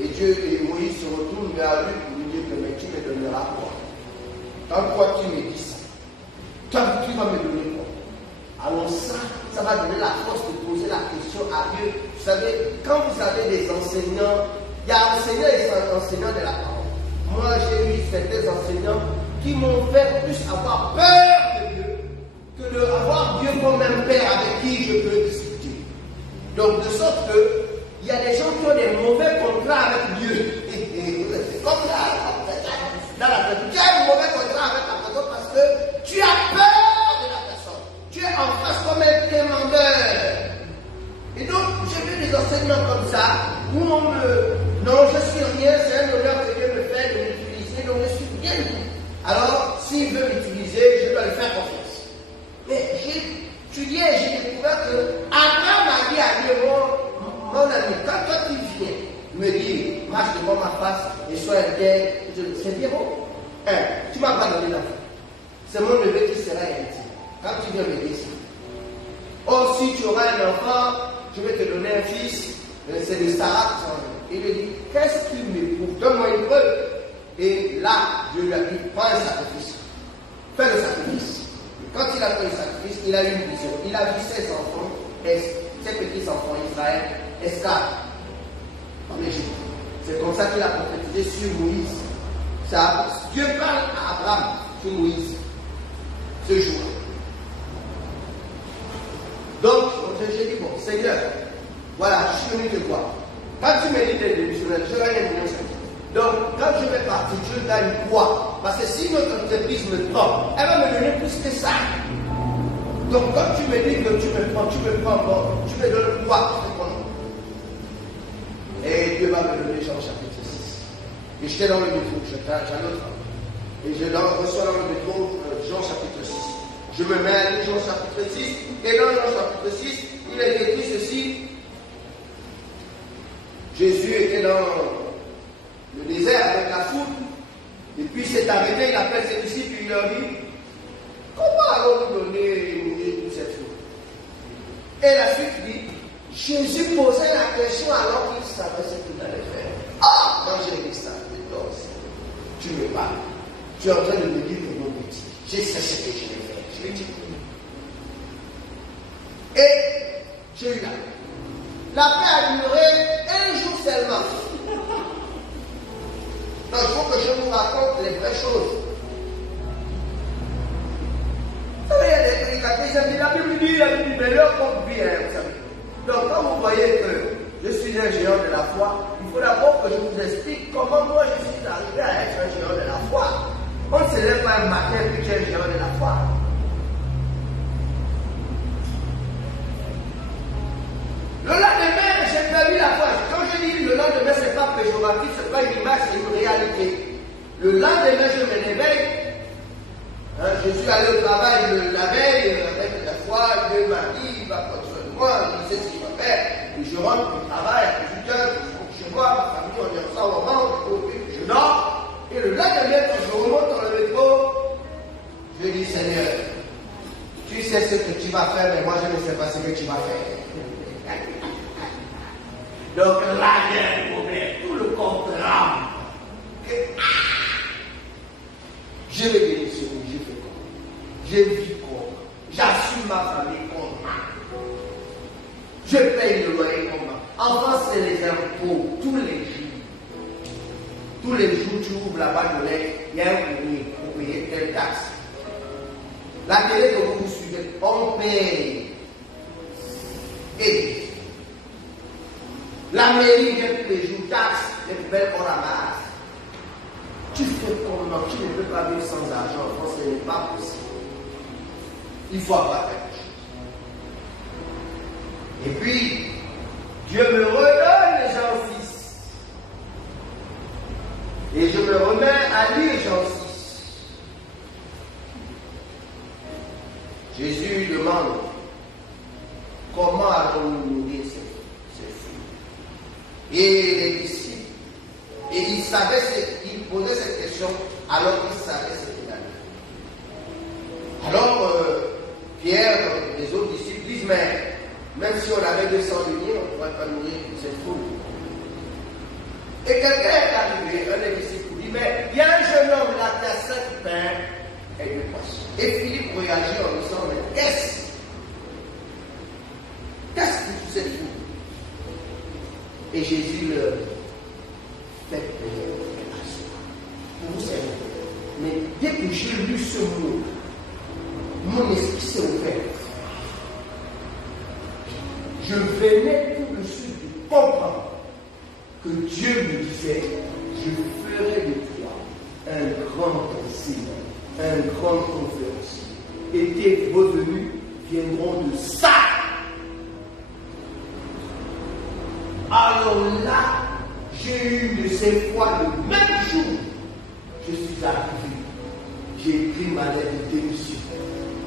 Et Dieu et Moïse se retournent vers lui pour lui dire que mais tu me donneras quoi? Quand toi tu me dis ça, quand tu vas me donner quoi? Alors ça va donner la force de poser la question à Dieu. Vous savez, quand vous avez des enseignants, il y a enseignants et enseignants de la parole. Moi j'ai eu certains enseignants qui m'ont fait plus avoir peur de Dieu que d'avoir Dieu comme un père avec qui je peux discuter. Donc de sorte que il y a des gens qui ont des mauvais contrats avec Dieu. Comme là, dans la tête, tu as un mauvais contrat avec la personne parce que tu as peur de la personne. Tu es en face comme un demandeur. Et donc, j'ai vu des enseignements comme ça, où on me... Non, je suis rien, c'est un honneur que Dieu me fait de m'utiliser, donc je suis bien. Alors, s'il veut m'utiliser, je dois lui faire confiance. Mais j'ai étudié, j'ai découvert que Abraham a dit à Dieu, mon ami, quand toi tu viens me dire, marche devant ma face et sois inquiet, c'est bien bon. Tu ne m'as pas donné l'enfant. C'est mon neveu qui sera héritier. Quand tu viens me dire ça. Or, si tu auras un enfant, je vais te donner un fils, c'est de Sarah. Il lui dit, qu'est-ce qui m'éprouve? Donne-moi une preuve. Et là, Dieu lui a dit, prends un sacrifice. Fais le sacrifice. Et quand il a fait le sacrifice, il a eu une vision. Il a vu ses enfants, ses petits enfants Israël, esclaves en Égypte. C'est comme ça qu'il a prophétisé sur Moïse. Dieu parle à Abraham sur Moïse ce jour-là. Donc, j'ai dit, bon, Seigneur, voilà, je suis venu te voir. Quand tu me dis de démissionner, je vais aller. Donc, quand je vais partir, je gagne quoi? Parce que si notre entreprise me prend, elle va me donner plus que ça. Donc quand tu me dis que tu me prends, bon, tu me donnes quoi? Et Dieu va me donner Jean chapitre 6. Et j'étais dans le métro, j'allais au travail. Et je reçois dans le métro Jean chapitre 6. Je me mets à lire Jean chapitre 6. Et dans Jean chapitre 6, il est écrit ceci. Jésus était dans le désert avec la foule. Et puis il s'est arrêté, il appelle ses disciples et il leur dit, comment allons-nous donner toute cette foule? Et la suite dit, Jésus posait la question alors qu'il savait ce qu'il allait faire. Ah, quand j'ai dit ça, tu me parles. Tu es en train de me dire que non, je sais ce que je vais faire. Je vais dire. Et j'ai eu la paix. La paix a duré un jour seulement. Donc il faut que je vous raconte les vraies choses. Vous savez, il y a des prédicateurs, la Bible dit, mais leur compte bien, vous savez. Donc quand vous voyez que je suis un géant de la foi, il faut d'abord que je vous explique comment moi je suis arrivé à être un géant de la foi. On ne se lève pas un matin et puis tu es un géant de la foi. Le lendemain, j'ai perdu la foi. Quand je dis le lendemain, ce n'est pas péjoratif, ce n'est pas une image, c'est une réalité. Le lendemain, je me réveille. Je suis allé au travail la veille avec la foi. Dieu m'a dit, il va prendre soin de moi, il sait ce qu'il va faire. Et je rentre au travail à 18h, je rentre chez moi, ma famille, on est ensemble, on mange, je dors. Et le lendemain, quand je remonte dans le métro, je dis, Seigneur, tu sais ce que tu vas faire, mais moi je ne sais pas ce que tu vas faire. Donc là, il y a un problème, tout le corps tremble. Je vais démissionner, je fais quoi? Je vis quoi? J'assume ma famille comment? Je paye le loyer comment? En France, c'est les impôts, tous les jours. Tous les jours, tu ouvres la boîte de lait, il y a un courrier pour payer telle taxe. La télé que vous suivez, on paye. Et la mairie vient tous les jours, taxe, les poubelles, on ramasse. Tu fais comment? Tu ne peux pas vivre sans argent en France, ce n'est pas possible. Il faut avoir quelque chose. Et puis, Dieu me redonne Jean 6. Et je me remets à lire Jean 6. Jésus lui demande, comment allons-nous nourrir ces filles? Et les disciples, et il posait cette question alors qu'il savait ce qu'il allait faire. Alors Pierre, les autres disciples disent, mais même si on avait 200 deniers, on ne pourrait pas nourrir cette foule. Et quelqu'un est arrivé, un des disciples dit, mais il y a un jeune homme là qui a 5 pains et 2 poissons. Et Philippe réagit en disant, mais qu'est-ce que tu sais de vous? Et Jésus leur dit, faites payer pour vous servir. Mais dès que j'ai lu ce mot, mon esprit s'est ouvert. Je venais tout de suite de comprendre que Dieu me disait, je ferai de toi un grand enseignant, un grand conférencier. Et tes revenus viendront de ça. Alors là, j'ai eu de ces fois le même jour. Je suis arrivé. J'ai écrit ma lettre de démission.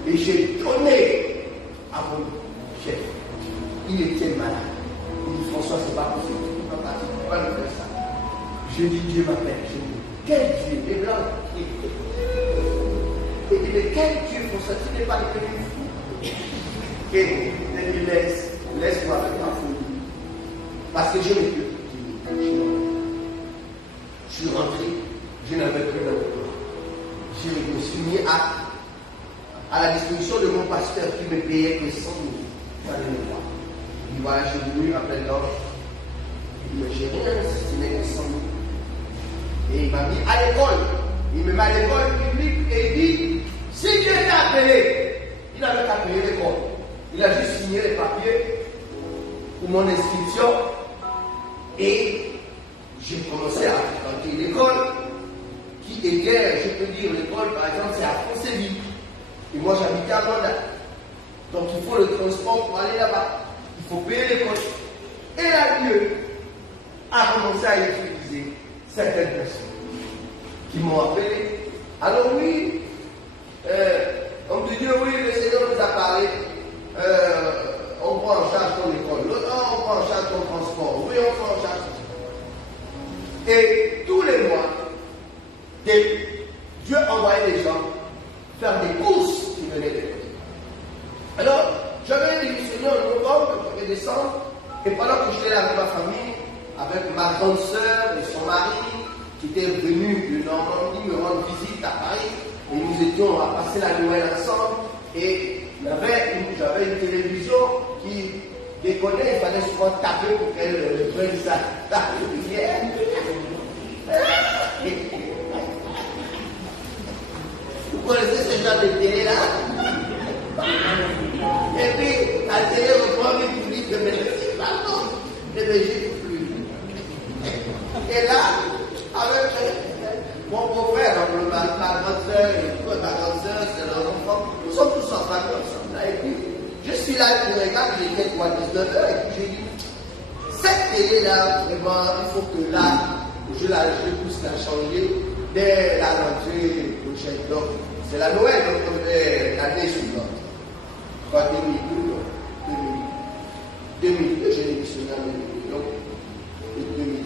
Et j'ai donné à mon chef. Il était malade. Il dit, François, c'est pas possible. Tu ne peux pas le faire ça. Je dis, Dieu m'appelle. Je dis, quel Dieu? Les blancs. Et dit, mais quel Dieu, François? Tu n'es pas devenu fou. Et il dit, laisse-moi avec ma folie. Parce que je n'ai plus. Je suis rentré, je n'avais plus d'emploi. Je me suis mis à la disposition de mon pasteur qui me payait que 100 000. Il dit, voilà, je suis venu après l'offre. Il me dit, j'ai rien, si ce n'est que 100 000. Et il m'a mis à l'école. Il me met à l'école publique et il dit, si Dieu t'a appelé, il n'avait qu'à payer l'école. Il a juste signé les papiers pour mon inscription. Et j'ai commencé à fréquenter l'école qui était, je peux peux dire, l'école, par exemple, c'est à Foncéville. Et moi, j'habitais à Manda. Donc, il faut le transport pour aller là-bas. Il faut payer l'école. Et là, Dieu a commencé à utiliser certaines personnes qui m'ont appelé. Alors oui, on me dit, oui, le Seigneur nous a parlé, on prend en charge ton école, l'autre, on prend en charge ton transport, oui, on prend en charge ton transport. Et tous les mois, Dieu envoyait des gens faire des courses qui venaient de l'école. Alors, j'avais démissionné en novembre, le 1er décembre, et pendant que j'étais là avec ma famille, avec ma grande sœur et son mari, qui étaient venus de Normandie me rendre visite à Paris, et nous étions à passer la Noël ensemble, et j'avais une télévision qui déconnait, il fallait souvent taper pour qu'elle prenne sa lumière. Vous connaissez ce genre de télé-là? Et puis, la télé reprend une publique de médecine, pardon, de Belgique plus. Et là, avec mon beau-frère, ma grande soeur, ma grande soeur, c'est leur enfant, nous sommes tous en famille ensemble. Et puis, je suis là, je regarde, il était 19h, et puis j'ai dit, cette télé-là, vraiment, il faut que là, je pousse la changer dès la rentrée prochaine. Donc, c'est la Noël, donc l'année suivante. Pas 2002, j'ai démissionné en 2002. Donc, 2002.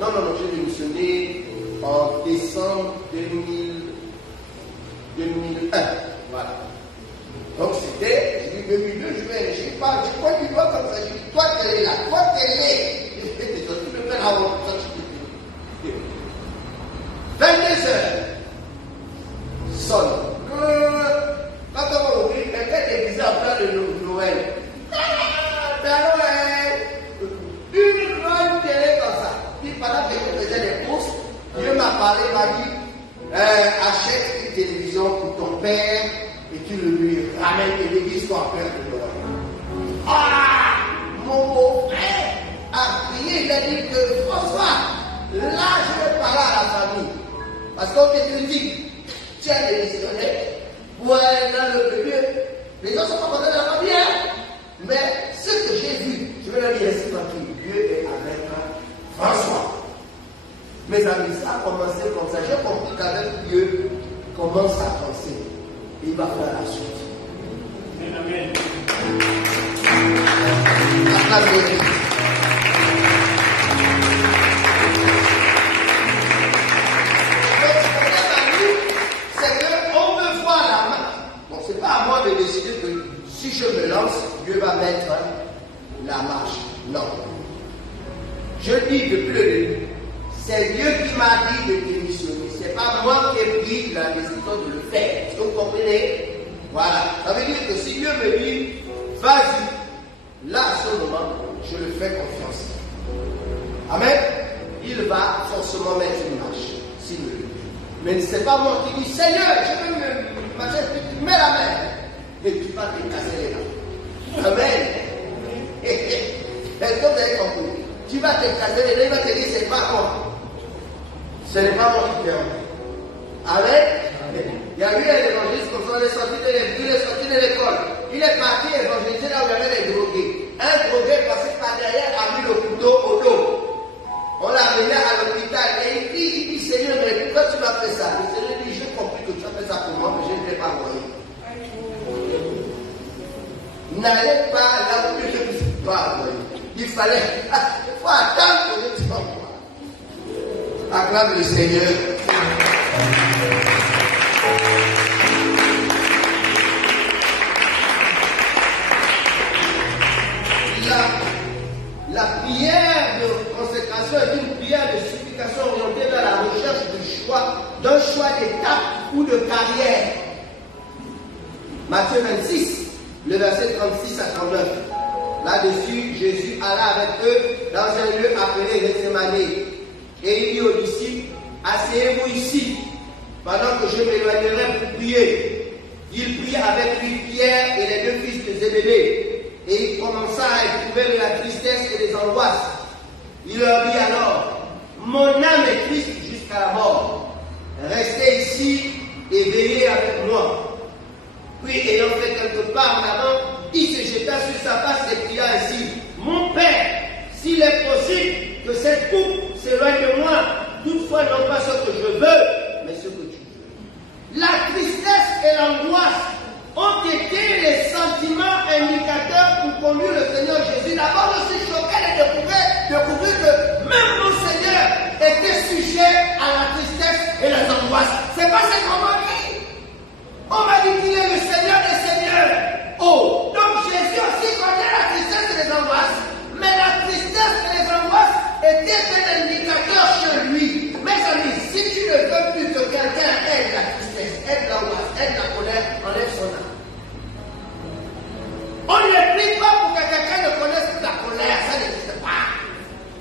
Non, j'ai démissionné en décembre 2001. Voilà. Donc c'était, j'ai dit 2002, j'ai pas, j'ai pas du doigt comme ça, j'ai dit, toi t'es là, toi t'es là. Tu peux faire avant, ça tu peux. 22h. Sonne. Quand on va ouvrir, quelqu'un est bizarre en train de Noël. Noël. Une grande télé comme ça. Puis pendant que je faisais les courses, Dieu m'a parlé, m'a dit, achète une télévision pour ton père et tu le lui ramènes et l'église ton père de Noël. Ah! Mon beau-frère a prié, il a dit que François, là je vais parler à la famille. Parce qu'on te dit, tu as démissionné, ouais, dans le bébé, les gens sont pas contents de la famille, hein? Mais ce que j'ai vu, je vais leur dire ainsi tranquille, Dieu est avec François. Mes amis, ça a commencé comme ça. J'ai compris qu'avec Dieu, commence à penser. Il va faire la suite. Amen. Amen. C'est qu'on veut voir la main. Bon, c'est pas à moi de décider que si je me lance, Dieu va mettre la marche. Non. Je dis depuis le début, c'est Dieu qui m'a dit de démissionner. C'est pas moi qui ai pris la décision de le faire. Est-ce que vous comprenez? Voilà. Ça veut dire que si Dieu me dit, vas-y, là, à ce moment, je le fais confiance. Amen. Il va forcément mettre une marche, s'il me le dit. Mais ce n'est pas moi qui dis, Seigneur, je veux me marcher, tu mets la main. Et tu vas te casser les dents. Amen. Est-ce que vous avez compris? Tu vas te casser les dents, il va te dire, c'est pas moi. Ce n'est pas moi qui t'ai envoyé. Amen. Il y a eu un évangéliste comme ça, il est sorti de l'école. Il est parti évangéliser là où il y avait des drogués. Un drogué passé par derrière a mis le couteau au dos. On l'a amené à l'hôpital et il dit, Seigneur, mais pourquoi tu m'as fait ça? Le Seigneur dit, j'ai compris que tu as fait ça pour moi, mais je ne l'ai pas envoyé. N'allez pas là où je ne suis pas envoyé. Il faut attendre que je t'envoie. Acclame le Seigneur. La prière de consécration est une prière de supplication orientée vers la recherche d'un choix d'étape ou de carrière. Matthieu 26, le verset 36 à 39. Là-dessus, Jésus alla avec eux dans un lieu appelé Gethsémane. Et il dit aux disciples, asseyez-vous ici, pendant que je m'éloignerai pour prier. Il prit avec lui Pierre et les deux fils de Zébédée. Et il commença à éprouver de la tristesse et des angoisses. Il leur dit alors, mon âme est triste jusqu'à la mort. Restez ici ici et veillez avec moi. Puis, ayant fait quelque part là-bas, il se jeta sur sa face et cria ainsi, mon Père, s'il est possible que cette coupe s'éloigne de moi, toutefois non pas ce que je veux, mais ce que tu veux. La tristesse et l'angoisse ont été les sentiments indicateurs pour conduire le Seigneur Jésus. D'abord, je suis choqué de découvrir que même mon Seigneur était sujet à la tristesse et les angoisses. C'est pas ce qu'on m'a dit. On m'a dit qu'il est le Seigneur des Seigneurs. Oh, donc Jésus aussi connaît la tristesse et les angoisses. Mais la tristesse et les angoisses étaient un indicateur chez lui. Mes amis, si tu ne veux plus que quelqu'un aide la tristesse, aide l'angoisse, aide la colère, enlève son âme. On ne prie pas pour que quelqu'un ne connaisse plus la colère, ça n'existe pas.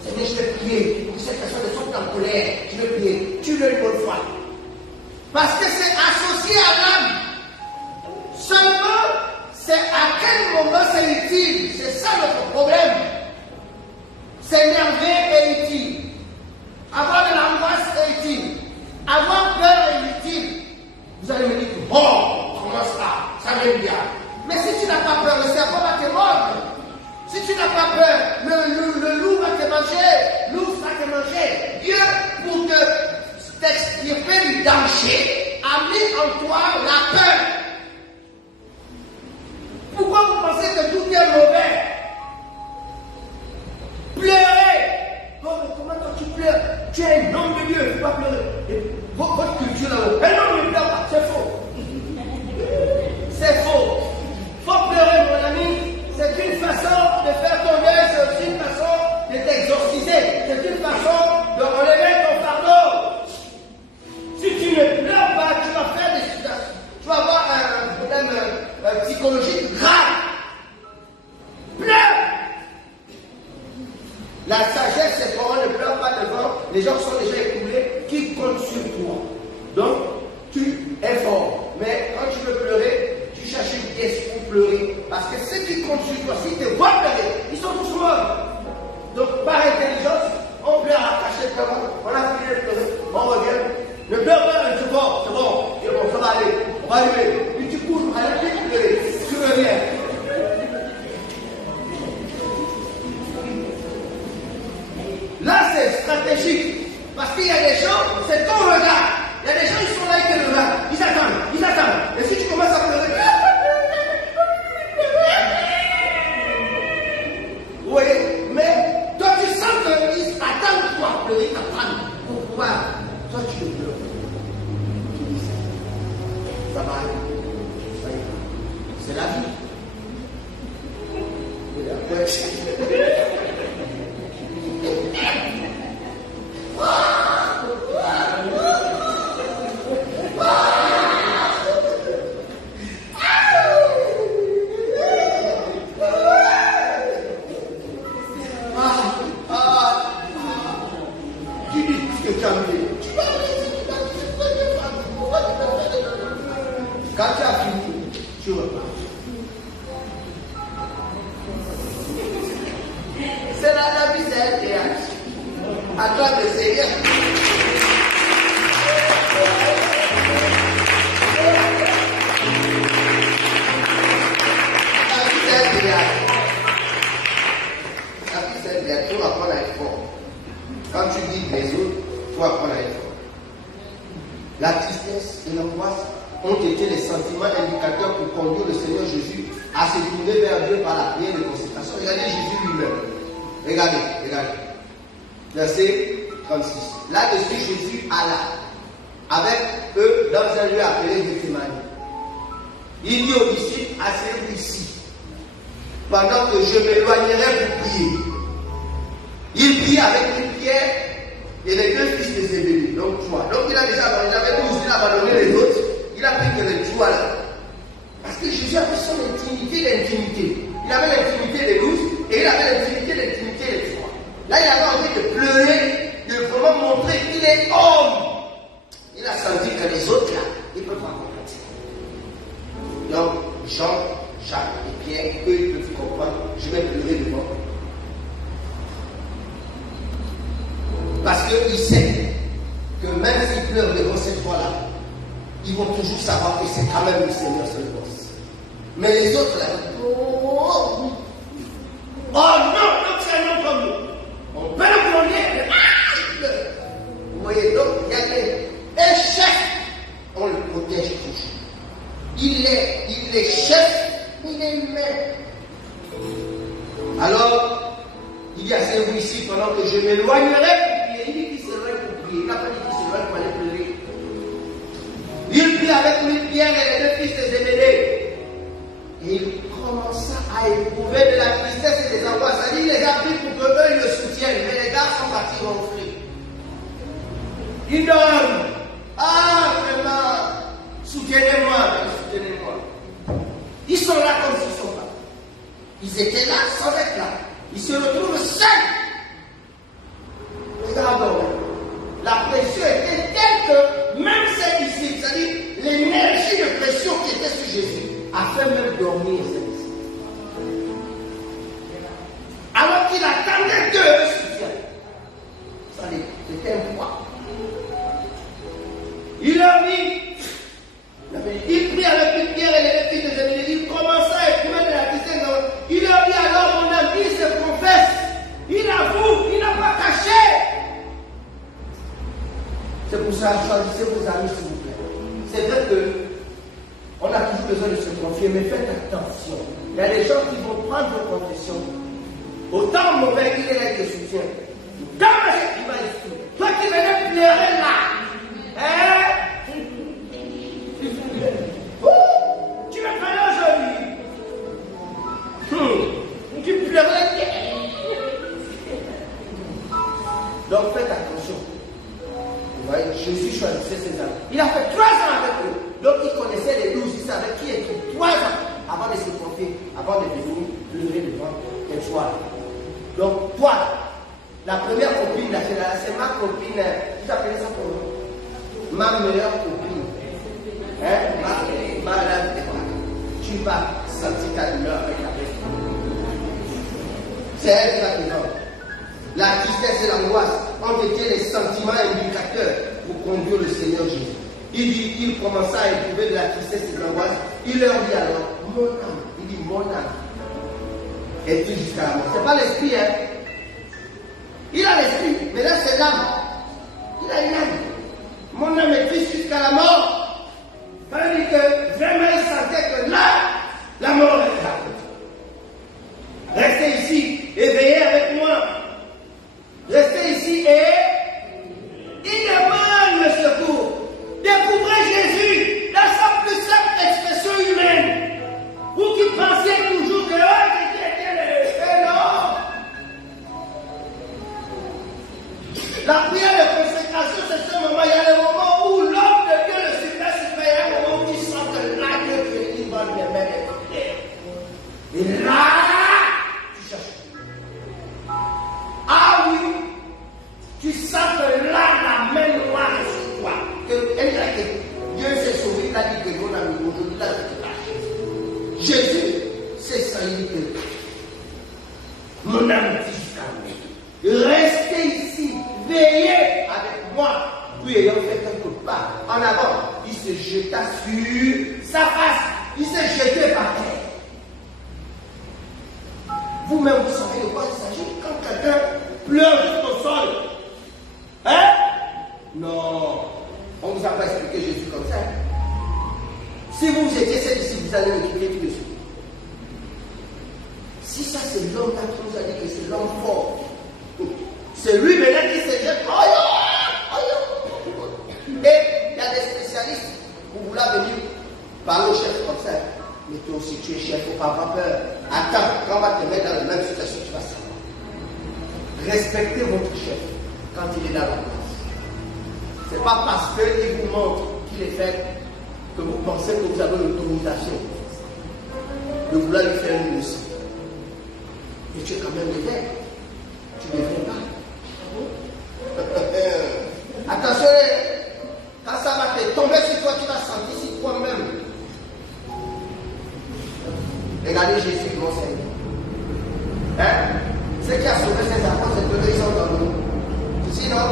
C'est-à-dire, je vais prier pour que cette personne ne soit pas en colère. Je vais prier, tu le une bonne fois. Parce que c'est associé à l'âme. Seulement, c'est à quel moment c'est utile. C'est ça notre problème. S'énerver est utile. Avoir de l'angoisse est utile. Avoir peur est utile. Vous allez me dire, bon, comment ça m'aime bien. Mais si tu n'as pas peur, le serpent va te mordre. Si tu n'as pas peur, le loup va te manger. L'ours va te manger. Dieu, pour t'extirper du danger, a mis en toi la peur. Pourquoi vous pensez que tout est mauvais? Pleurer. Oh, mais comment toi tu pleures? Tu es un homme de Dieu, il ne faut pas pleurer. Et votre culture là-haut, un homme ne pleure pas, c'est faux. C'est faux. Il faut pleurer, mon ami. C'est une façon de faire ton deuil, c'est aussi une façon de t'exorciser. C'est une façon de relever ton fardeau. Si tu ne pleures pas, tu vas faire des situations. Tu vas avoir un problème psychologique grave. Pleure. La sagesse, c'est quand on ne pleure pas devant les gens qui sont déjà écoulés, qui comptent sur toi. Donc, tu es fort. Mais quand tu veux pleurer, tu cherches une pièce pour pleurer. Parce que ceux qui comptent sur toi, s'ils te voient pleurer, ils sont tous morts. Donc, par intelligence, on pleure à cacher le pleurs. On a fini de pleurer. On revient. Ne pleure pas, c'est bon, ça va aller. On va arriver. Puis tu cours, allez, tu pleurer. Tu reviens. Là, c'est stratégique. Parce qu'il y a des gens, c'est ton regard. Il y a des gens, ils sont là, ils te regardent. Ils attendent. Et si tu commences à pleurer, vous voyez, mais toi, tu sens qu'ils attendent toi pleurer, t'attendent pour pouvoir. Toi, tu le pleures. Ça va aller. C'est la vie. Et après, quand tu as fini, tu repars. C'est la vie, c'est un théâtre. Acclame le Seigneur. La vie, c'est un théâtre. La vie, c'est un théâtre. Il faut apprendre à être fort. Quand tu dis les autres, il faut apprendre à être fort. La tristesse et l'angoisse ont été les sentiments indicateurs pour conduire le Seigneur Jésus à se tourner vers Dieu par la prière de consécration. Regardez Jésus lui-même. Regardez. Verset 36. Là-dessus, Jésus alla avec eux dans un lieu appelé Gethsémani. Il dit aux disciples, asseyez-vous ici, pendant que je m'éloignerai pour prier. Il prie avec une pierre et les deux fils de Zébédée, donc trois. Donc il a déjà abandonné, il avait 12, il a abandonné les autres. Il a pris que les trois là. Parce que Jésus avait son intimité d'intimité. Il avait l'intimité des 12 et il avait l'intimité d'intimité des trois. Là, il avait envie de pleurer, de vraiment montrer qu'il est homme. Il a senti que les autres là, ils ne peuvent pas comprendre. Donc, Jean, Jacques et Pierre, eux, ils peuvent comprendre. Je vais pleurer devant. Parce qu'il sait que même s'il pleure devant cette fois-là, ils vont toujours savoir que c'est quand même le Seigneur seul boss. Mais les autres là, oh non, donc c'est un homme comme nous. On peut le prendre. Vous voyez, donc il y a un chef, on le protège toujours. Il est chef, il est humain. Alors, il y a ces vous ici pendant que je m'éloignerai pour prier. Il dit qu'il s'éloigne pour prier. Il n'a pas dit qu'il s'éloigne pour aller pleurer. Il prie avec lui Pierre et les deux fils de Zébédée. Et il commença à éprouver de la tristesse et des angoisses. C'est-à-dire, il les a pris pour qu'eux ils le soutiennent. Mais les gars sont partis gonflés. Ils dorment. Ah, vraiment, soutenez-moi, soutenez-moi. Ils sont là comme s'ils sont là. Ils étaient là sans être là. Ils se retrouvent seuls. Regardons. La pression était telle que même ces disciples, c'est-à-dire l'énergie de pression qui était sur Jésus, a fait même dormir ces disciples. Alors qu'il attendait d'eux le soutien. C'était un poids. Il leur dit, il prit avec une pierre et les filles de Zébédée, il commença à éprouver de la tristesse. Il leur dit alors, mon ami, il se confesse, il avoue, il n'a pas caché. C'est pour ça, choisissez vos amis, s'il vous plaît. C'est vrai qu'on a toujours besoin de se confier, mais faites attention. Il y a des gens qui vont prendre vos confessions. Autant mauvais qu'il est là qui te soutient. Dans ma chef, il va ici. Toi qui venais pleurer là. Hein? Tu me prenais aujourd'hui. Tu pleurais. Donc faites attention. Vous voyez, Jésus choisissait ses amis. Il a fait 3 ans avec eux. Donc il connaissait les 12. Il savait qui était 3 ans avant de se confier, avant de venir pleurer devant les soirs. Donc toi, la première copine, c'est ma copine. Tu t'appelles ça comment? Ma meilleure copine. Hein? Ma tu vas sentir ta douleur avec la personne. C'est elle qui va te donner. La tristesse et l'angoisse ont été les sentiments indicateurs pour conduire le Seigneur Jésus. Il commença à éprouver de la tristesse et de l'angoisse. Il leur dit alors, mon âme, il dit mon âme est due jusqu'à la mort. Ce n'est pas l'esprit, hein. Il a l'esprit, mais là c'est l'âme. Il a une âme. Mon âme est triste jusqu'à la mort. Ça veut dire que vraiment il sentait que là, la mort est là. Restez ici, éveillez avec moi. Restez ici et il demande le secours. Découvrez Jésus dans sa plus simple expression humaine. Vous qui pensiez toujours que c'était non. La prière de consécration, c'est ce moment. Il y a le moment où l'homme de Dieu le supprime. Il y a un moment où il sent que là, Dieu va lui mettre. Et là, tu cherches. Ah oui, tu sens que là, la main noire est sur toi. Que Dieu s'est sauvé, il a dit que Dieu a mis aujourd'hui, il a dit Jésus, c'est ça, il dit que mon âme dit jusqu'à moi. Restez ici, veillez avec moi. Puis ayant fait quelque part en avant, il se jeta sur sa face, il s'est jeté par terre. Vous-même, vous savez de quoi il s'agit quand quelqu'un pleure jusqu'au sol. Hein? Non. On ne vous a pas expliqué Jésus comme ça. Si vous étiez celle-ci, vous allez le quitter tout de suite. Si ça c'est l'homme là qui nous a dit que c'est l'homme fort, c'est lui maintenant qui se jette. Et il y a des spécialistes, vous voulez venir parler au chef comme ça. Mais toi aussi tu es chef, il ne faut pas avoir peur. Attends, quand on va te mettre dans la même situation, tu vas savoir. Respectez votre chef quand il est dans la place. Ce n'est pas parce qu'il vous montre qu'il est fait que vous pensez que vous avez l'autorisation de vouloir lui faire une leçon. Mais tu es quand même l'évêque. Tu ne devrais pas. Attention, quand ça va te tomber sur toi, tu vas sentir sur toi-même. Regardez Jésus, mon Seigneur. Hein? Ce qui a sauvé ses enfants, c'est que ils sont dans nous. Sinon,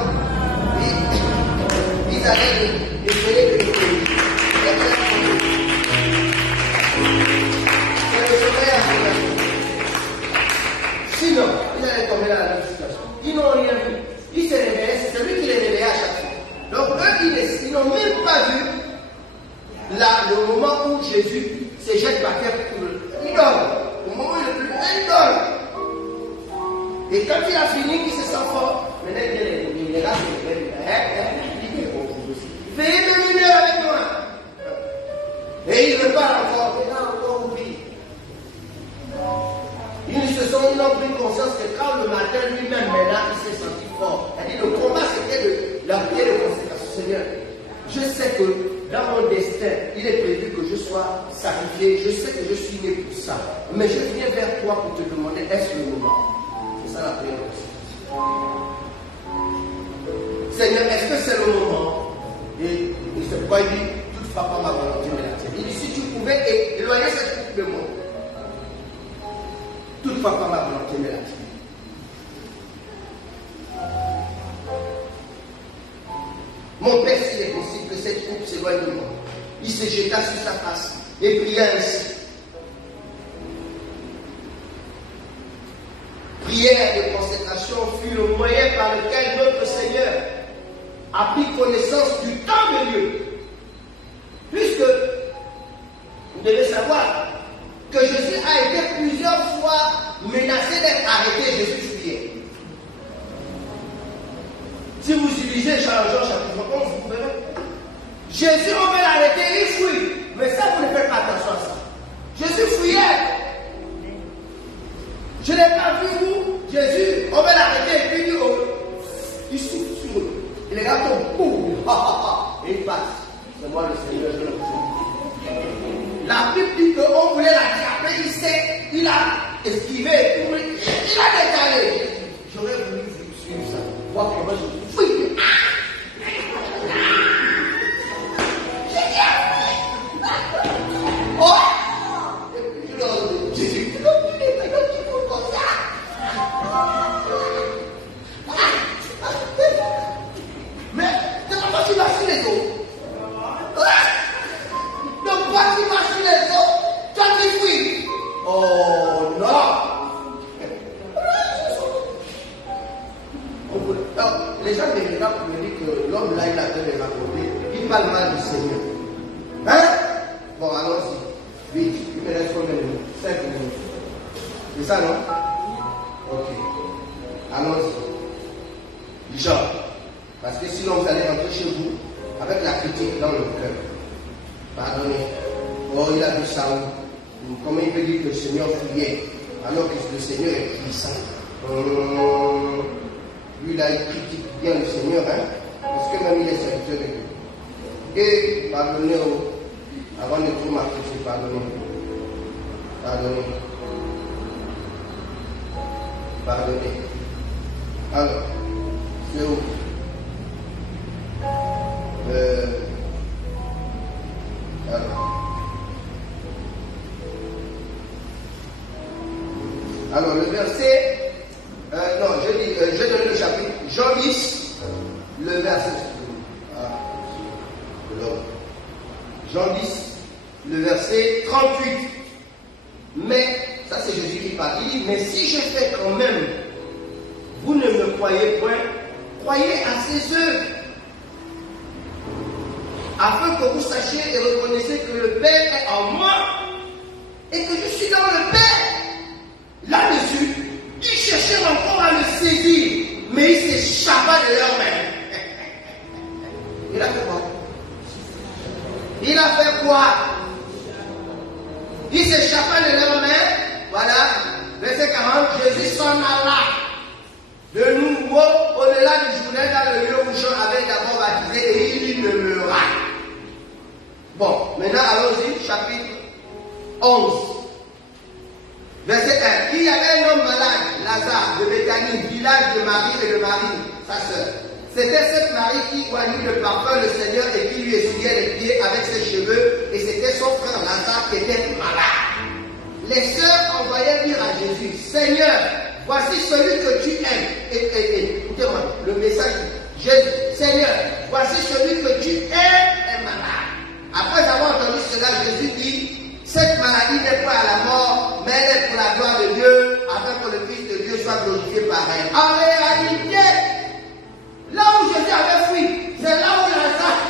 ils allaient essayer de nous aider. ils n'ont même pas vu là, le moment où Jésus se jette par terre pour l'idole. Au moment où il est plus idole. Et quand il a fini, il se sent fort. Maintenant, il est là, veuillez me venir avec moi. Et il repart encore. Et là encore, oui. Ils ont pris conscience que quand le matin lui-même, maintenant, il s'est senti fort. Il a dit, le combat, c'était la prière de consécration. Seigneur, je sais que dans mon destin, il est prévu que je sois sacrifié. Je sais que je suis né pour ça. Mais je viens vers toi pour te demander, est-ce le moment? C'est ça la prière de consécration. Seigneur, est-ce que c'est le moment? Et c'est pourquoi il dit, toutefois pas ma volonté, mais la tienne. Il dit, si tu pouvais éloigner cette coupe de moi, toutefois pas ma volonté, mais la tienne. Mon Père, s'il est possible que cette coupe s'éloigne de moi. Il se jeta sur sa face et pria ainsi. Prière de consécration fut le moyen par lequel notre Seigneur a pris connaissance du temps de Dieu. Puisque vous devez savoir que Jésus a été plusieurs fois menacé d'être arrêté, Jésus fuyait. Si vous lisez Jean chapitre 11, vous verrez. Jésus, on veut l'arrêter, il fuit. Mais ça, vous ne faites pas attention à ça. Jésus fuyait. Je n'ai pas vu vous, Jésus, on veut l'arrêter et puis il souffle sur eux. Et les gars tombent, boum, et il passe. C'est moi le Seigneur, je le prie. La Bible dit qu'on voulait l'attraper, il a esquivé, il a décalé. J'aurais voulu suivre ça, voir comment je fouille. Oh! Jésus, tu comme ça. Mais, c'est pas tu vas sur les autres. Donc, pas tu vas sur les autres. Toi, tu fuis. Oh non. Alors, les gens des miracles me disent que l'homme là, il a fait les raconter. Il parle mal du Seigneur. Hein? Bon, allons-y. Vite, il me reste combien de minutes? 5 minutes. C'est ça, non? Ok. Allons-y. Jean. Parce que sinon, vous allez rentrer chez vous avec la critique dans le cœur. Pardonnez. Oh, il a vu ça. Comment il peut dire que le Seigneur fuyait alors que le Seigneur est puissant? Lui, là, il critique bien le Seigneur, hein? Parce que même il est serviteur de Dieu. Et pardonnez, avant de tout marquer, pardonnez. Alors, c'est où? Alors, le verset, non, je vais donner le chapitre, Jean 10, le verset, Jean 10, le verset 38. Mais, ça c'est Jésus qui parle, il dit, mais si je fais quand même, vous ne me croyez point, croyez à ses œuvres, afin que vous sachiez et reconnaissiez que le Père est en moi et que je suis dans le Père. Là-dessus, ils cherchaient encore à le saisir, mais il s'échappa de leurs mains. Il a fait quoi? Il a fait quoi? Il s'échappa de leurs mains. Voilà, verset 40, Jésus s'en alla. De nouveau, au-delà du Jourdain, dans le lieu où Jean avait d'abord baptisé, et il y demeura. Bon, maintenant allons-y, chapitre 11. Verset 1. Il y avait un homme malade, Lazare, de Béthanie, village de Marie et de Marie, sa sœur. C'était cette Marie qui oignit le parfum le Seigneur et qui lui essuyait les pieds avec ses cheveux, et c'était son frère Lazare qui était malade. Les sœurs envoyaient dire à Jésus, Seigneur, voici celui que tu aimes. Écoutez-moi, le message, Jésus, Seigneur, voici celui que tu aimes est malade. Après avoir entendu cela, Jésus dit, cette maladie n'est pas à la mort, mais elle est pour la gloire de Dieu, afin que le Fils de Dieu soit glorifié par elle. En réalité, là où Jésus avait fui, c'est là où Lazare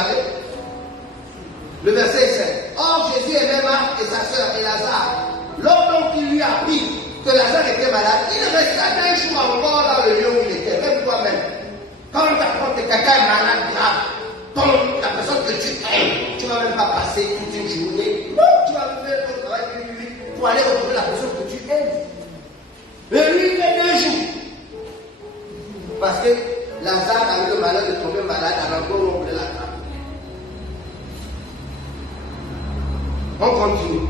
Regardez. Le verset 7. Or, Jésus aimait Marthe et sa sœur et Lazare. L'homme donc qui lui a appris que Lazare était malade, il resta 2 jours encore dans le lieu où il était. Même toi-même. Quand on t'apprend que quelqu'un est malade grave, la personne que tu aimes, tu ne vas même pas passer toute une journée. Non, tu vas faire ton travail pour aller retrouver la personne que tu aimes. Et lui, il fait 2 jours. Parce que Lazare a eu le malheur de tomber malade à l'endroit où on voulait l'attraper. On continue.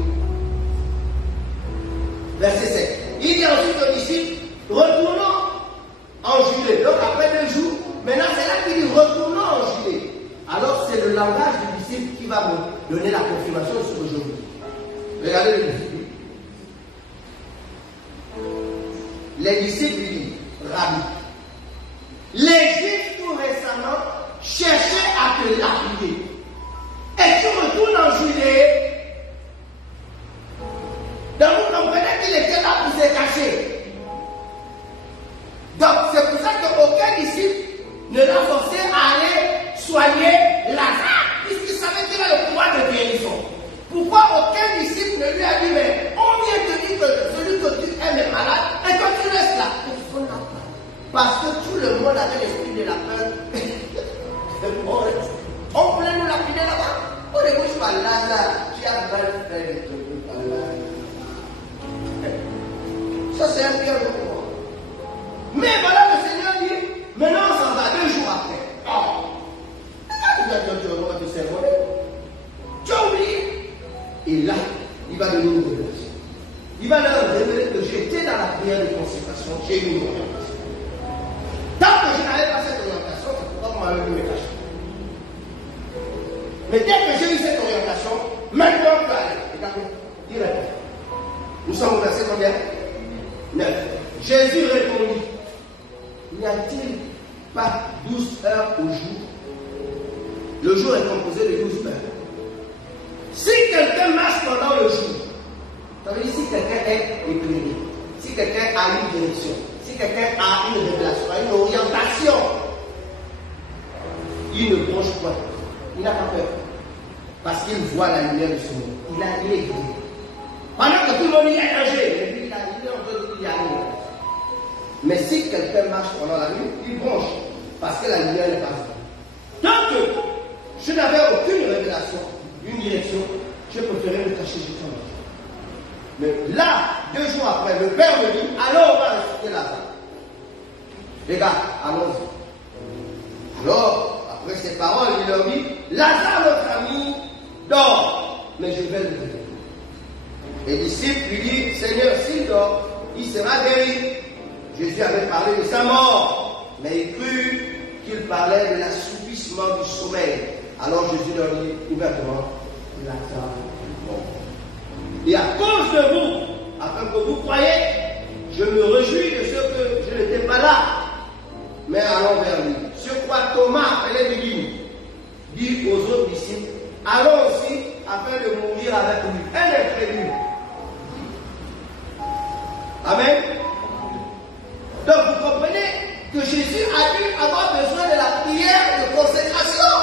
Verset 7. Il dit ensuite aux disciples, retournons en Judée. Donc après 2 jours, maintenant c'est là qu'il dit retournons en Judée. Alors c'est le langage du disciple qui va me donner la confirmation sur ce que je vous dis. Regardez le disciple. Les disciples lui disent, Rabbi, les Juifs tout récemment cherchaient à te lapider. Et tu retournes en Judée. Donc vous comprenez qu'il était là pour se cacher. Donc c'est pour ça qu'aucun disciple ne l'a forcé à aller soigner Lazare, puisqu'il savait qu'il a le pouvoir de guérison. Pourquoi aucun disciple ne lui a dit, mais on vient te dire que celui que tu aimes est malade, et toi tu restes là. Parce que tout le monde avait l'esprit de la peur. On voulait nous lapider là-bas. On ne bouge pas Lazare, tu as mal fait de te ça c'est un piège pour moi. Mais voilà le Seigneur dit, maintenant on s'en va 2 jours après. Oh. Tu as oublié. Et là, il va donner une révélation. Il va leur révéler que j'étais dans la prière de consécration, j'ai eu une orientation. Tant que je n'avais pas cette orientation, c'est pourquoi on m'avait vu me cacher. Mais dès que j'ai eu cette orientation, maintenant on peut aller. Regardez, il répond. Nous sommes au verset combien? 9. Jésus répondit, n'y a-t-il pas 12 heures au jour? Le jour est composé de 12 heures. Si quelqu'un marche pendant le jour, ça veut dire si quelqu'un est éclairé, si quelqu'un a une direction, si quelqu'un a une révélation, une orientation, il ne bronche pas, il n'a pas peur, parce qu'il voit la lumière de ce monde. Il est guidé. Pendant que tout le monde y est danger, et puis il a dit, il y a rien. Mais si quelqu'un marche pendant la nuit, il bronche, parce que la lumière n'est pas là. Tant que je n'avais aucune révélation, une direction, je préférais me cacher jusqu'à moi. Mais là, 2 jours après, le Père me dit, alors on va ressusciter Lazare. Les gars, allons-y. Alors, après ces paroles, il leur dit, Lazare, notre ami, dort, mais je vais le réveiller. Les disciples lui disent, Seigneur, s'il dort, il sera guéri. Jésus avait parlé de sa mort, mais il crut qu'il parlait de l'assoupissement du sommeil. Alors Jésus leur dit ouvertement, Lazare est mort. Et à cause de vous, afin que vous croyez, je me réjouis de ce que je n'étais pas là, mais allons vers lui. Sur quoi Thomas, appelé Didyme, dit aux autres disciples, allons aussi afin de mourir avec lui. Elle est prévue. Amen. Donc vous comprenez que Jésus a dû avoir besoin de la prière de consécration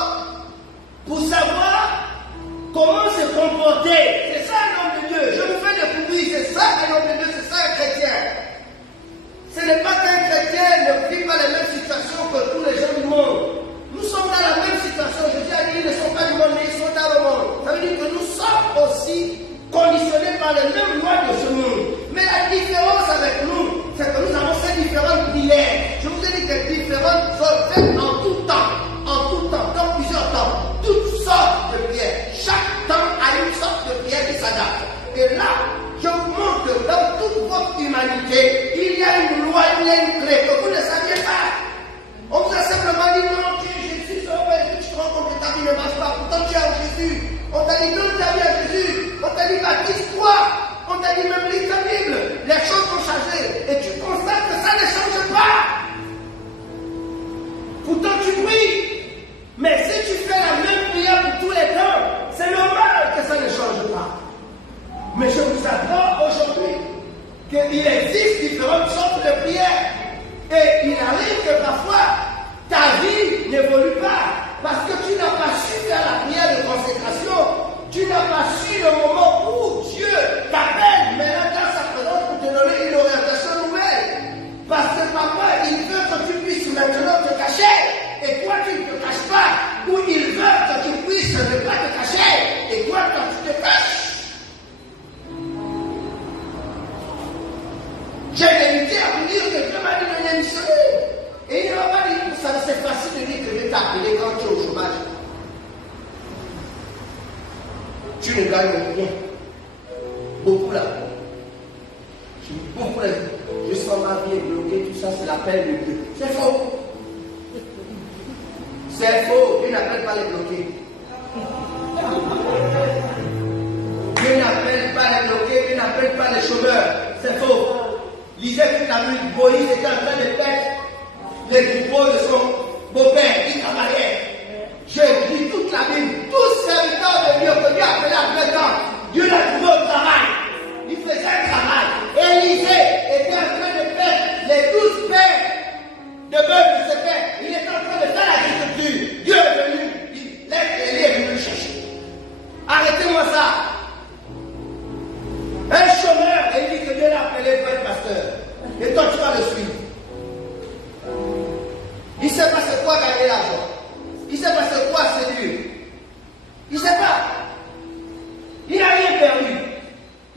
pour savoir comment se comporter. C'est ça un homme de Dieu. Je vous fais découvrir, c'est ça un homme de Dieu, c'est ça un chrétien. Ce n'est pas qu'un chrétien ne vit pas les mêmes situations que tous les gens du monde. Nous sommes dans la même situation. Jésus a dit, ils ne sont pas du monde, mais ils sont dans le monde. Ça veut dire que nous sommes aussi conditionnés par les mêmes lois de ce monde. Mais la différence avec nous, c'est que nous avons ces différentes prières. Je vous ai dit que différentes sont faites en tout temps, dans plusieurs temps, toutes sortes de prières. Chaque temps a une sorte de prière qui s'adapte. Et là, je vous montre que dans toute votre humanité, il y a une loi, il y a une clé que vous ne saviez pas. On vous a simplement dit non, tu es Jésus, tu te rends compte que ta vie ne marche pas, pourtant tu es en Jésus. On t'a dit donne ta vie à Jésus, on t'a dit baptise-toi, on t'a dit même lis ta Bible, les choses ont changé et tu constates que ça ne change pas. Pourtant tu pries, mais si tu fais la même prière pour tous les temps, c'est normal que ça ne change pas. Mais je vous apprends aujourd'hui qu'il existe différentes sortes de prières et il arrive que parfois ta vie arrivé quand tu es au chômage, tu ne gagnes rien. Beaucoup là. Beaucoup là. Je sens ma vie est bloquée, tout ça, c'est l'appel de Dieu. C'est faux. C'est faux. Dieu n'appelle pas les bloqués. Dieu n'appelle pas les bloqués, Dieu n'appelle pas les chômeurs. C'est faux. Lisez toute la Bible. Moïse était en train de perdre les troupeaux de son beau-père. Il travaillait. Je lis toute la Bible. Tous serviteurs de Dieu que Dieu appelait après temps. Dieu l'a trouvé au travail. Il faisait un travail. Élisée était en train de faire les 12 paires de bœufs de ses pères. Il était en train de faire l'agriculture. Dieu est venu. Il est venu le chercher. Arrêtez-moi ça. Un chômeur, il dit que Dieu l'a appelé pour être pasteur. Et toi, tu vas le suivre. Il ne sait pas c'est quoi gagner l'argent. Il ne sait pas c'est quoi séduire. Il ne sait pas. Il n'a rien perdu.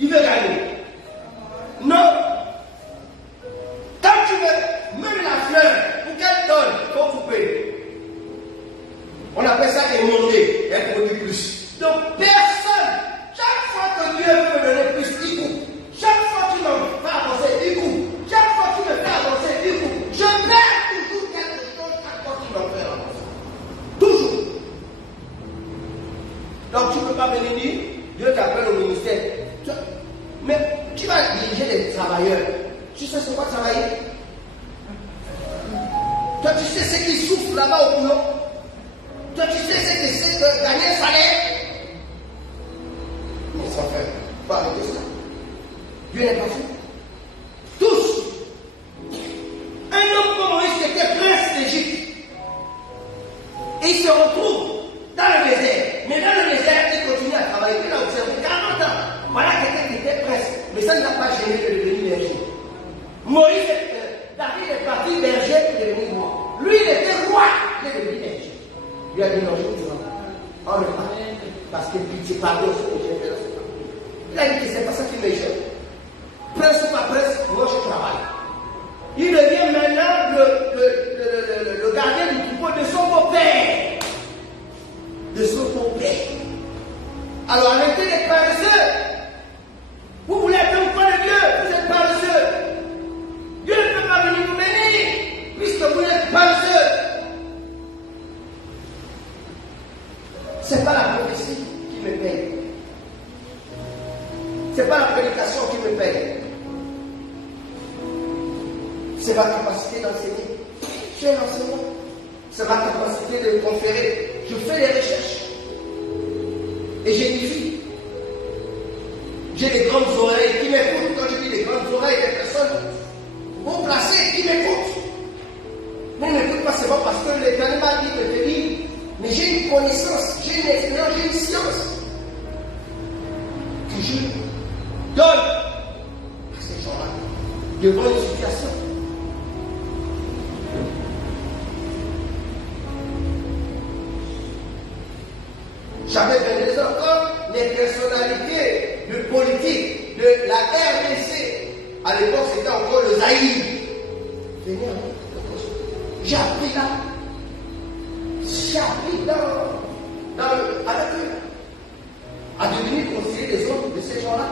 Il veut gagner. Non. Quand tu veux, même la fleur, pour qu'elle donne, il faut couper. On appelle ça émonder. Elle produit plus. Donc personne, chaque fois que Dieu peut donner plus, il coupe. Chaque fois que tu me fais avancer, il coupe. Chaque fois que tu me fais avancer, il coupe. Je perds toujours quelque chose chaque fois qu'il me fait avancer. Toujours. Donc tu ne peux pas venir dire, Dieu t'appelle au ministère. Mais tu vas diriger les travailleurs. Tu sais c'est quoi travailler? Toi tu sais ce qu'ils souffrent là-bas au boulot. Toi tu sais ce que c'est que gagner un salaire. Mais ça fait pas arrêter ça. Dieu n'est pas fou. Tous. Un homme comme Moïse qui était prince d'Égypte. Et il se retrouve dans le désert. Mais dans le désert, il continue à travailler. Il a observé 40 ans. Voilà quelqu'un qui était prince. Mais ça ne l'a pas gêné de devenir berger. Moïse, David est parti berger pour devenir roi. Lui, il était roi, il est devenu berger. Il a dit non, je ne dis pas. On le pas. Parce que pitié, pardon, ce que j'ai fait là, c'est pas. Il a dit que c'est pas ça qui me gêne. Prince ou pas prince, moi je travaille. Il devient maintenant le gardien du troupeau de son beau-père. De son beau-père. Alors arrêtez d'être paresseux. Vous voulez être un enfant de Dieu, vous êtes paresseux. Dieu ne peut pas venir vous bénir, puisque vous êtes paresseux. Ce n'est pas la prophétie qui me paye. Ce n'est pas la prédication qui me paye. C'est ma capacité d'enseigner. Je suis un enseignant. C'est ma capacité de conférer. Je fais des recherches. Et j'édifie. J'ai des grandes oreilles qui m'écoutent. Quand je dis des grandes oreilles, des personnes haut placées qui m'écoutent. Mais ne m'écoutent pas seulement parce que l'Éternel m'a dit de te dire, mais j'ai une connaissance, j'ai une expérience, j'ai une science que je donne à ces gens-là devant une situation. J'avais donné encore les personnalités de politique de la RDC. À l'époque, c'était encore le Zaïre. J'ai appris là. J'ai appris avec eux à devenir conseiller des autres de ces gens-là.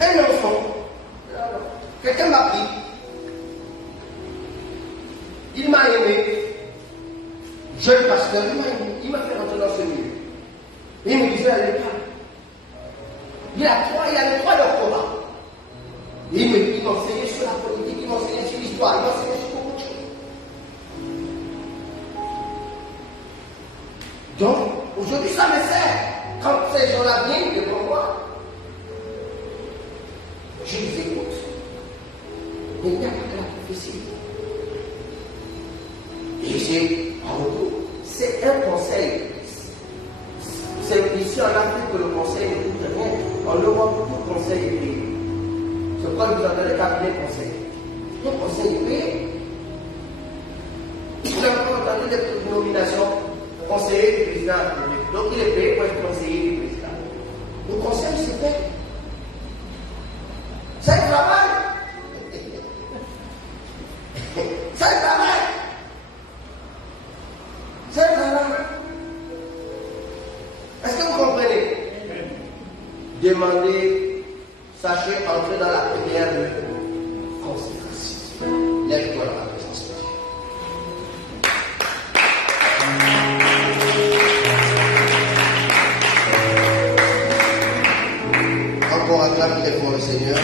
Un enfant, quelqu'un m'a pris. Il m'a aimé. Jeune pasteur, il m'a fait rentrer dans ce milieu. Et il me disait à l'école, il a les 3 doctorats. Et il m'enseignait sur la politique, il m'enseignait sur l'histoire, il m'enseignait sur beaucoup de choses. Donc, aujourd'hui, ça me sert. Quand ces gens-là viennent devant moi, je les écoute. Mais il n'y a pas que la prophétie. Et j'ai en retour, c'est un conseil. C'est ici en Afrique que le conseil ne coûte rien. En Europe, tout conseil est payé. C'est quoi nous avons le cabinet conseil? Le conseil est payé. Vous avez entendu des nominations conseiller du président. Donc il est payé pour être conseiller du président. Le conseil, c'est fait. C'est un travail. C'est pareil. C'est pareil. Est-ce que vous comprenez? Demandez, sachez entrer dans la prière de consécration. Lève-toi dans la présence de Dieu. Encore acclamez pour le Seigneur.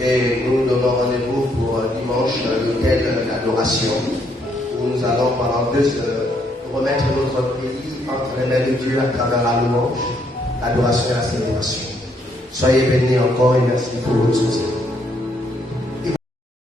Et nous nous donnons rendez-vous pour dimanche, l'hôtel d'adoration, où nous allons pendant 2 heures remettre notre pays entre les mains de Dieu à travers la louange, l'adoration et la célébration. Soyez bénis encore et merci pour votre soutien.